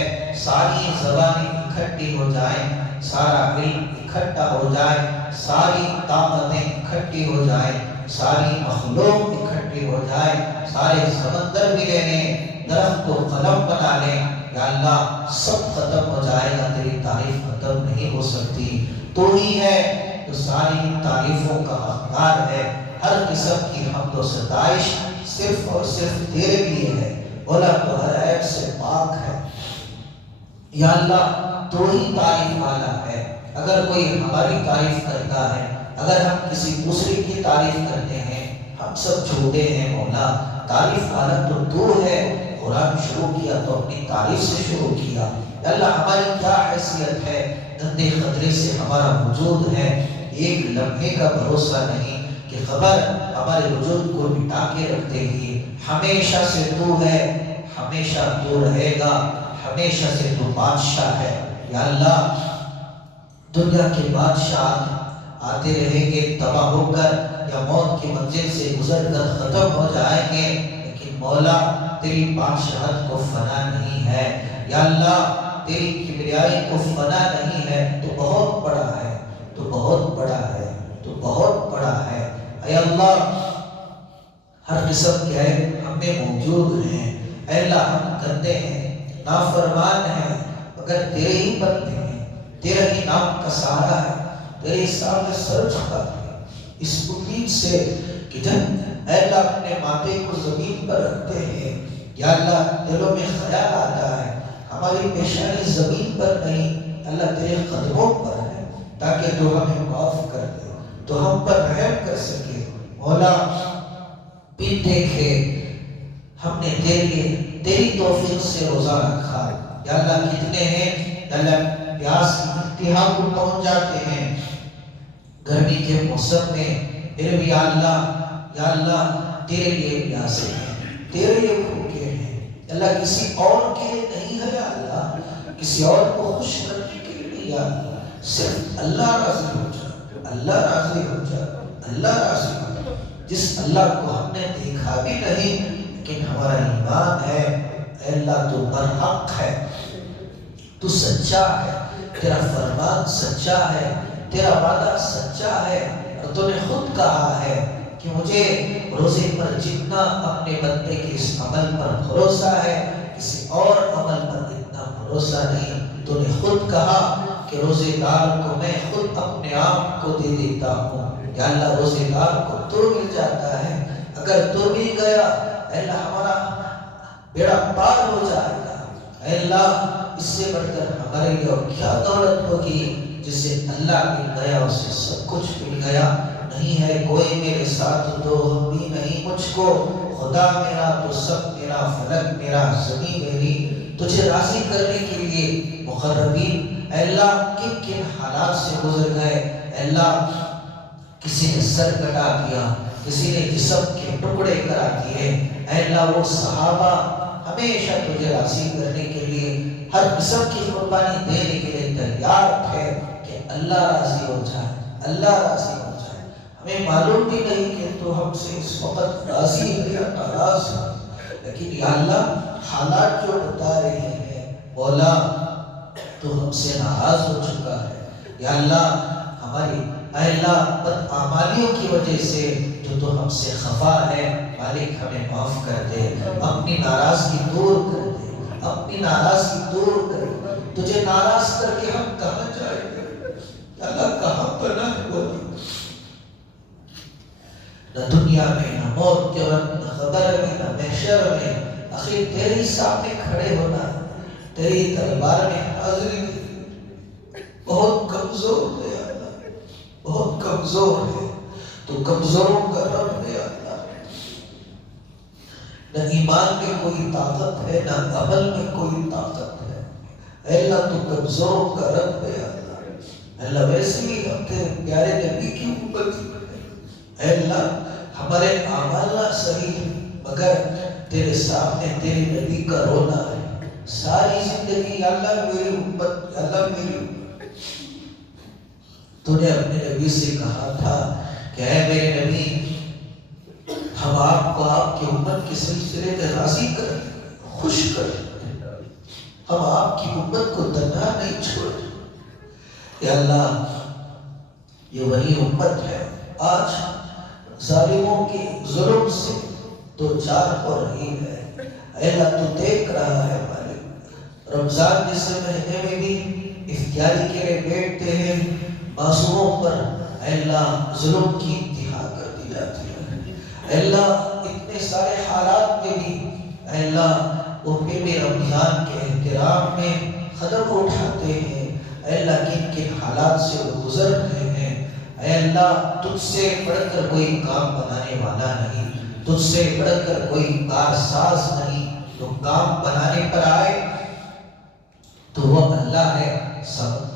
ساری زبانیں اکٹھی ہو جائیں، سارا علم اکٹھا ہو جائے، ساری طاقتیں اکٹھی ہو جائیں، ساری مخلوق اکٹھی ہو جائے، سارے سمندر بھی لے لیں، درخت کو قلم بنا لیں. یا اللہ سب ختم ہو جائے گا، تیری تعریف ختم نہیں ہو سکتی. تو ہی ہے جو ساری تعریفوں کا حقدار ہے. ہر قسم کی حمد و ستائش صرف اور صرف تیرے لیے ہے. مولا تو ہر عیب سے پاک ہے. یا اللہ تو ہی تعریف والا ہے. اگر کوئی ہماری تعریف کرتا ہے، اگر ہم کسی دوسرے کی تعریف کرتے ہیں، ہم سب چھوٹے ہیں. مولا تعریف والا تو ہے. قرآن شروع کیا تو اپنی تعریف سے شروع کیا. یا اللہ ہماری کیا حیثیت ہے، گندے خطرے سے ہمارا وجود ہے. ایک لمحے کا بھروسہ نہیں کہ خبر ہمارے وجود کو مٹا کے رکھ دے گی. ہمیشہ سے تو ہے، ہمیشہ تو رہے گا، ہمیشہ سے تو بادشاہ ہے. یا اللہ دنیا کے بادشاہ آتے رہیں گے تباہ ہو کر یا موت کی منزل سے گزر کر ختم ہو جائیں گے، لیکن مولا تیری بادشاہت کو فنا نہیں ہے. یا اللہ تیری کبریائی کو فنا نہیں ہے. تو بہت بڑا ہے، تو بہت بڑا ہے، تو بہت بڑا ہے. اے اللہ ہر قسم کے عیب ہم میں موجود ہیں. اے اللہ ہم گندے ہیں، نافرمان ہیں، مگر تیرے ہی بندے ہیں. تیرا ہی نام کا سہارا ہے، تیرے سامنے سر جھکا ہے اس امید سے کہ جب اے اللہ اپنے ماتھے کو زمین پر رکھتے ہیں، یا اللہ دلوں میں خیال آتا ہے ہماری پیشانی زمین پر نہیں، اللہ تیرے قدموں پر ہے، تاکہ تو ہمیں معاف کر دے، تو ہم پر رحم کر سکے. مولا بن دیکھے ہم نے تیری توفیق سے روزہ رکھا. یا اللہ کتنے ہیں اللہ پیاس کی انتہا کو پہنچ جاتے ہیں گرمی کے موسم میں، پھر بھی یا اللہ تیرے لیے پیاسے ہیں، تیرے لیے بھوکے ہیں. اللہ کسی اور کے لیے نہیں ہے. یا اللہ کسی اور کو خوش کرنے کے لیے نہیں. یا اللہ صرف اللہ راضی ہو جائے، اللہ راضی ہو جائے، اللہ راضی ہو جائے. جس اللہ کو ہم نے دیکھا بھی نہیں لیکن ہمارا ایمان ہے. اے اللہ تو برحق ہے، تو سچا ہے، تیرا فرمان سچا ہے، تیرا وعدہ سچا ہے. اور تو نے خود کہا ہے کہ مجھے روزے پر جتنا اپنے بندے کے اس عمل پر بھروسہ ہے، کسی اور عمل پر اتنا بھروسہ نہیں. تو نے خود کہا کہ روزے دار کو میں خود اپنے آپ کو دے دیتا ہوں. یا اللہ روزگار کو تو مل جاتا ہے، اگر تو مل گیا اے اللہ ہمارا بیڑا پار ہو جائے گا۔ اے اللہ اس سے بڑھ کر ہمارے لیے اور کیا دولت ہوگی، جسے اللہ مل گیا اسے سب کچھ مل گیا۔ نہیں ہے کوئی میرے ساتھ تو ہم بھی نہیں مجھ کو، خدا میرا تو سب میرا، فلک میرا، زمین میری۔ تجھے راضی کرنے کے لیے مقربین اے اللہ کن کن حالات سے گزر گئے۔ اے اللہ کسی نے سر کٹا دیا، کسی نے جسم کے ٹکڑے کرا دیے، اے اللہ وہ صحابہ ہمیشہ تجھے راضی کرنے کے لیے ہر قسم کی قربانی دینے کے لیے تیار تھے کہ اللہ راضی ہو جائے، اللہ راضی ہو جائے۔ ہمیں معلوم بھی نہیں کہ تو ہم سے اس وقت راضی ہے یا ناراض ہے، لیکن یا اللہ حالات جو بتا رہے ہیں مولا تو ہم سے ناراض ہو چکا ہے۔ یا اللہ ہماری اے اللہ بدعمالیوں کی وجہ سے جو تو ہم سے خفا ہے، مالک ہمیں معاف کر دے، اپنی ناراضگی دور کر دے، اپنی ناراضگی دور کر دے۔ تجھے ناراض کر کے ہم کہاں جائیں گے؟ اللہ کہاں پناہ ہے بولی؟ نہ دنیا میں، نہ موت کے وقت، نہ قبر میں، نہ محشر میں، آخر تیرے سامنے کھڑے ہونا، تیری دربار میں حاضری بہت کمزور ہے اللہ، بہت کمزور ہے۔ تو کمزوروں کا رب ہے اللہ، نہ ایمان میں کوئی طاقت ہے، نہ عمل میں کوئی طاقت ہے۔ اے اللہ تو کمزوروں کا رب ہے اللہ۔ اللہ ویسے ہی ہم تیرے پیارے نبی کی امتی ہیں۔ اے اللہ ہمارے اعمال نہ صحیح مگر تیرے سامنے تیرے نبی کا رونا ہے۔ ساری زندگی یا اللہ میری امت، یا اللہ میری امت۔ تو نے اپنے نبی سے کہا تھا کہ اے میرے نبی ہم آپ کو آپ کی امت کے سلسلے میں راضی کر، خوش کر، ہم آپ کی امت کو تنہا نہیں چھوڑ۔ یا اللہ یہ وہی امت ہے آج ظالموں کے ظلم سے دو چار ہو رہی ہے۔ اے اللہ تو دیکھ رہا ہے مالک، رمضان جیسے مہینے میں بھی افطاری کے لیے بیٹھتے ہیں، معصوموں پر اے اللہ ظلم کی انتہا کر دی جاتی ہے۔ اے اللہ اتنے سارے حالات میں بھی اے اللہ وہ پھر بھی رمضان کے احترام میں قدم اٹھاتے ہیں۔ اے اللہ کن کن حالات سے وہ گزر رہے ہیں۔ اے اللہ تجھ سے بڑھ کر کوئی کام بنانے والا نہیں، تجھ سے بڑھ کر کوئی کارساز نہیں۔ تو کام بنانے پر آئے تو وہ اللہ ہے،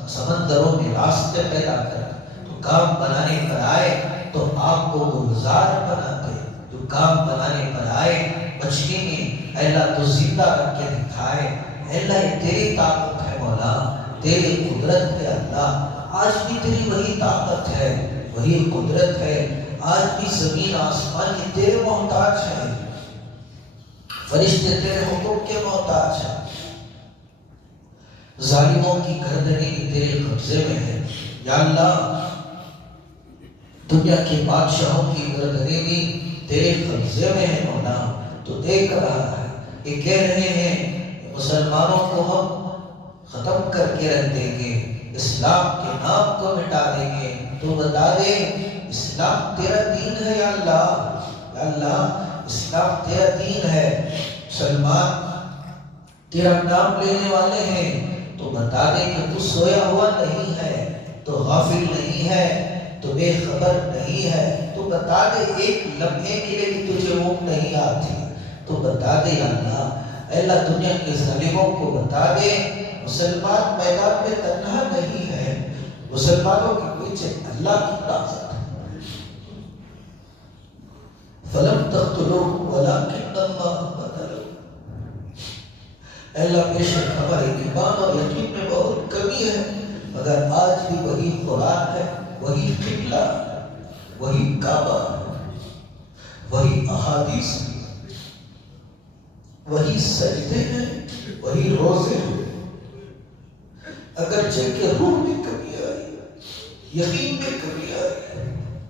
سمندروں میں راستے پیدا کر۔ تو کام بنانے پر آئے تو آپ کو گلزار بناتے، تو کام بنانے پر آئے مچھلی میں اے اللہ تو زندہ رکھ کے دکھائے۔ اے اللہ یہ تیری طاقت ہے مولا، تیری قدرت ہے اللہ۔ آج بھی تیری وہی طاقت ہے، وہی قدرت ہے۔ آج بھی زمین آسمان کی تیرے محتاج ہیں، فرشتے تیرے حکم کے محتاج ہیں۔ ظالموں کی گردنیں بھی تیرے قبضے میں ہے یا اللہ، دنیا کے بادشاہوں کی گردنیں بھی تیرے قبضے میں ہے مولا۔ تو دیکھ رہا ہے، یہ کہہ رہے ہیں مسلمانوں کو ہم ختم کر کے رکھ دیں گے، اسلام کے نام کو مٹا دیں گے۔ تو بتا دے اسلام تیرا دین ہے یا اللہ، یا اللہ اسلام تیرا دین ہے، مسلمان تیرا نام لینے والے ہیں۔ تو بتا دے کہ تو سویا ہوا نہیں ہے، تو غافل نہیں ہے، تو بے خبر نہیں ہے۔ تو بتا دے ایک لمحے کے لیے بھی تجھے اونگ نہیں آتی، تو بتا دے یا اللہ۔ اے اللہ دنیا کے ظالموں کو بتا دے مسلمان میدان میں تنہا نہیں ہے، مسلمانوں کے پیچھے اللہ کی طاقت ہے۔ فَلَمْ تَقْتُلُوهُ وَلَٰكِنَّ اللَّهَ قَتَلَهُ۔ اے اللہ بے شک ہمارے ایمان اور یقین میں بہت کمی ہے، مگر آج بھی وہی قرآن ہے، وہی قبلہ ہے، وہی کعبہ ہے، وہی احادیث ہے، وہی سجدے ہیں، وہی روزے ہیں۔ اگرچہ کہ روح میں کمی آئی، یقین میں کمی آئی،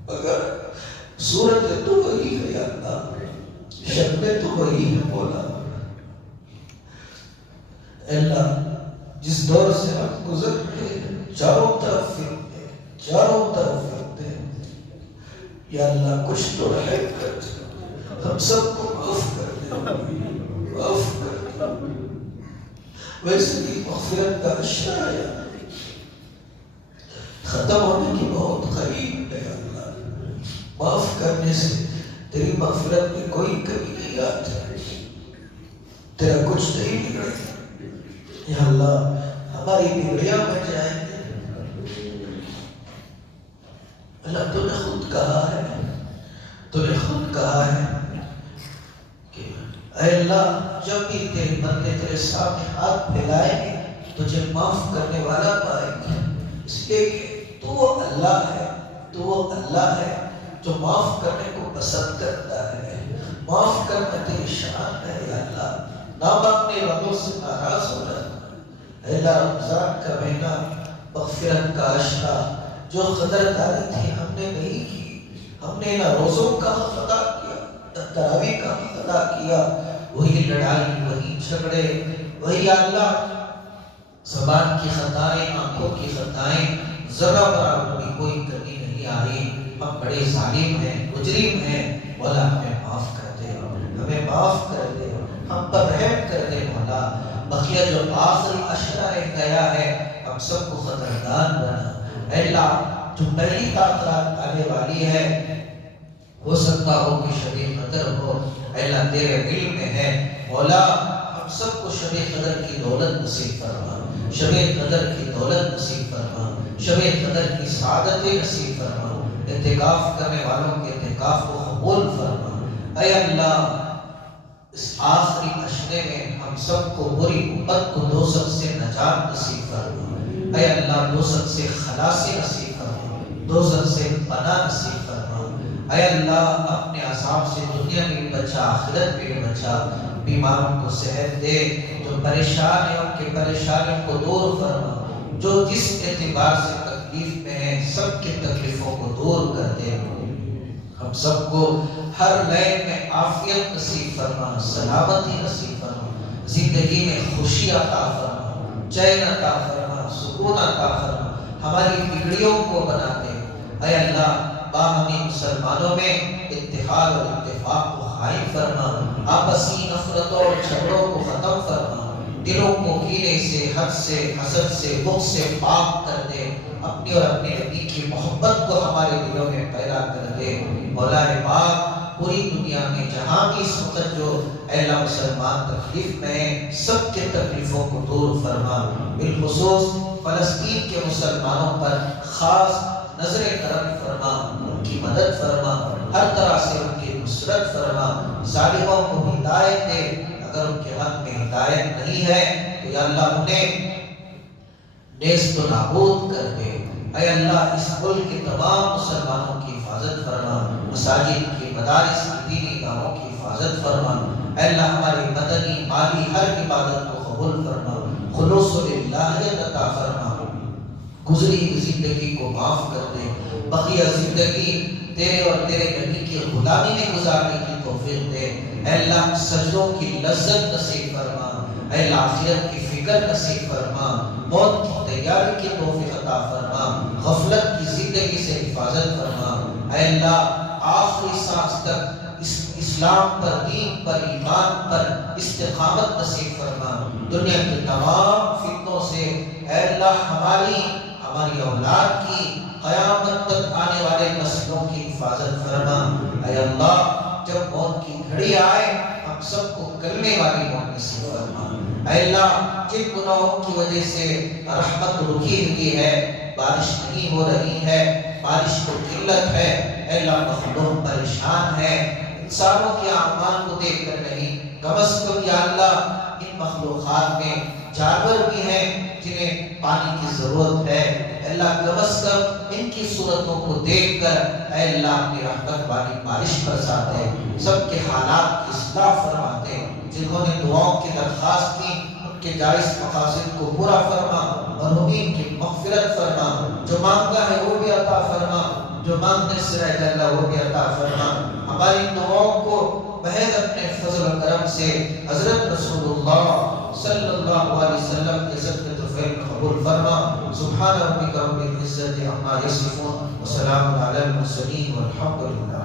مگر صورت تو وہی ہے یا اللہ، شکلیں تو وہی ہے مولا۔ اے اللہ جس دور سے ہم گزر رہے ہیں چاروں طرف فتنے، چاروں طرف فتنے، یا اللہ کچھ تو رحم کر دے، ہم سب کو معاف کر دے، معاف کر دے۔ ویسے بھی مغفرت کا اشرا ہے، ختم ہونے کی بہت قریب ہے اللہ، معاف کرنے سے تیری مغفرت میں کوئی کمی نہیں آتی، تیرا کچھ نہیں بگڑے۔ یا اللہ ہماری بگڑیاں بن جائیں گے۔ اللہ تو نے خود کہا ہے، تو نے خود کہا ہے کہ اے اللہ جب بھی تیرے بندے تیرے سامنے ہاتھ پھیلائیں گے تجھے معاف کرنے والا پائیں گے، اس لیے کہ تو اللہ ہے، تو اللہ ہے جو معاف کرنے کو پسند کرتا ہے، معاف کرنا تیری شان ہے۔ یا اللہ نہ ماننے والوں سے ناراض ہو جاتا۔ اے اللہ رمضان کا مہینہ مغفرت کا اشرا جو قدردانی تھی ہم نے نہیں کی، ہم نے نہ روزوں کا حق ادا کیا نہ تراویح کا حق ادا کیا، وہی لڑائی، وہی جھگڑے، وہی اللہ زبان کی خطائیں، آنکھوں کی خطائیں، ذرا برابر بھی کوئی کمی نہیں آئی۔ ہم بڑے ظالم ہیں، مجرم ہیں، مولا ہمیں معاف کر دے، ہمیں معاف کر دے، ہم پر رحم کر دے مولا۔ بقیہ جو آخری اشرا رہ گیا ہے ہم سب کو قدردان بنا۔ اے اللہ جو پہلی تاخیرات آنے والی ہے ہو سکتا ہو کہ شب قدر ہو، اے اللہ تیرے علم میں ہے مولا، ہم سب کو شب قدر کی دولت نصیب فرما، شب قدر کی دولت نصیب فرما، شب قدر کی سعادت نصیب فرما، اعتکاف کرنے والوں کے اعتکاف کو قبول فرما۔ اے اللہ اس آخری عشرے میں ہم سب کو بری امت کو دوزخ سے نجات نصیب فرما۔ اے اللہ دوزخ سے خلاصی نصیب فرما، دوزخ سے پناہ نصیب فرما۔ اے اللہ اپنے عذاب سے دنیا میں بھی بچا، آخرت میں بھی بچا، بیماروں کو صحت دے، جو پریشان ہیں ان کے پریشانیوں کو دور فرما، جو جس اعتبار سے تکلیف میں ہیں سب کے تکلیفوں کو دور کر دے۔ ہم سب کو ہر لین میں عافیت نصیب فرما، سلامتی نصیب فرما، زندگی میں خوشی عطا فرما، چین عطا فرما، سکون عطا فرما، ہماری بگڑیوں کو بنا دے۔ اے اللہ باہمی مسلمانوں میں اتحاد اور اتفاق کو قائم فرما، آپسی نفرتوں اور جھگڑوں کو ختم فرما، دلوں کو کینے سے، حد سے، حسد سے، بغض سے پاک کر دے، اپنی اور اپنے نبی کی محبت کو ہمارے دلوں میں پیدا کر دے۔ مولا پاک پوری دنیا میں جہاں بھی اس وقت جو اے اللہ مسلمان تکلیف میں ہیں سب کے تکلیفوں کو دور فرما، بالخصوص فلسطین کے مسلمانوں پر خاص نظر کرم فرما، ان کی مدد فرما، ہر طرح سے ان کی نصرت فرما، ظالموں کو ہدایت دے، اگر ان کے حق میں ہدایت نہیں ہے تو یا اللہ انہیں نیست و نابود کر دے۔ اے اللہ اس ملک کے تمام مسلمانوں کی حفاظت فرما، مساجد کی، مدارس کی، دینی اداروں کی حفاظت فرما۔ اے اللہ ہماری مدنی مالی ہر عبادت کو قبول فرما، خلوص للہیت عطا فرما، گزری ہوئی زندگی کو معاف کر دے، بقیہ زندگی تیرے اور تیرے نبی کی غلامی میں گزارنے کی توفیق دے۔ اے اللہ سجدوں کی لذت نصیب فرما، اے اللہ آخرت کی فکر نصیب فرما، موت کی تیاری کی توفیق عطا فرما، غفلت کی زندگی سے حفاظت فرما۔ اے اللہ آخری سانس تک اسلام پر، دین پر، ایمان پر استقامت نصیب فرما، دنیا کے تمام فتنوں سے اے اللہ ہماری اولاد کی، قیامت تک آنے والے نسلوں کی حفاظت فرما۔ اے اللہ جب موت کی گھڑی آئے ہم سب کو کلمے والی موت نصیب فرما۔ اے اللہ جن گناہوں کی وجہ سے رحمت رکی ہوئی ہے، بارش نہیں ہو رہی ہے، بارش کو قلت ہے، اے اللہ مخلوق پریشان ہے، انسانوں کے اعمال کو دیکھ کر نہیں، کم از کم یا اللہ ان مخلوقات میں جانور بھی ہیں جنہیں پانی کی ضرورت ہے، اے اللہ کم از کم ان کی صورتوں کو دیکھ کر اے اللہ اپنی رحمت والی بارش برسا دے، سب کے حالات کی اصلاح فرما دے، جنہوں نے دعاؤں کی درخواست کی ان کے جائز مقاصد کو پورا فرما، مرحومین کی مغفرت فرما، جو مانگا ہے وہ بھی عطا فرما، جو مانگنے سے رہ گیا وہ بھی عطا فرما۔ ہماری دعاؤں کو محض اپنے فضل و کرم سے حضرت رسول اللہ صلی اللہ علیہ وسلم کے صدقے طفیل قبول فرما. سبحان ربک رب العزت عما یصفون وسلام علی المرسلین والحمد للہ.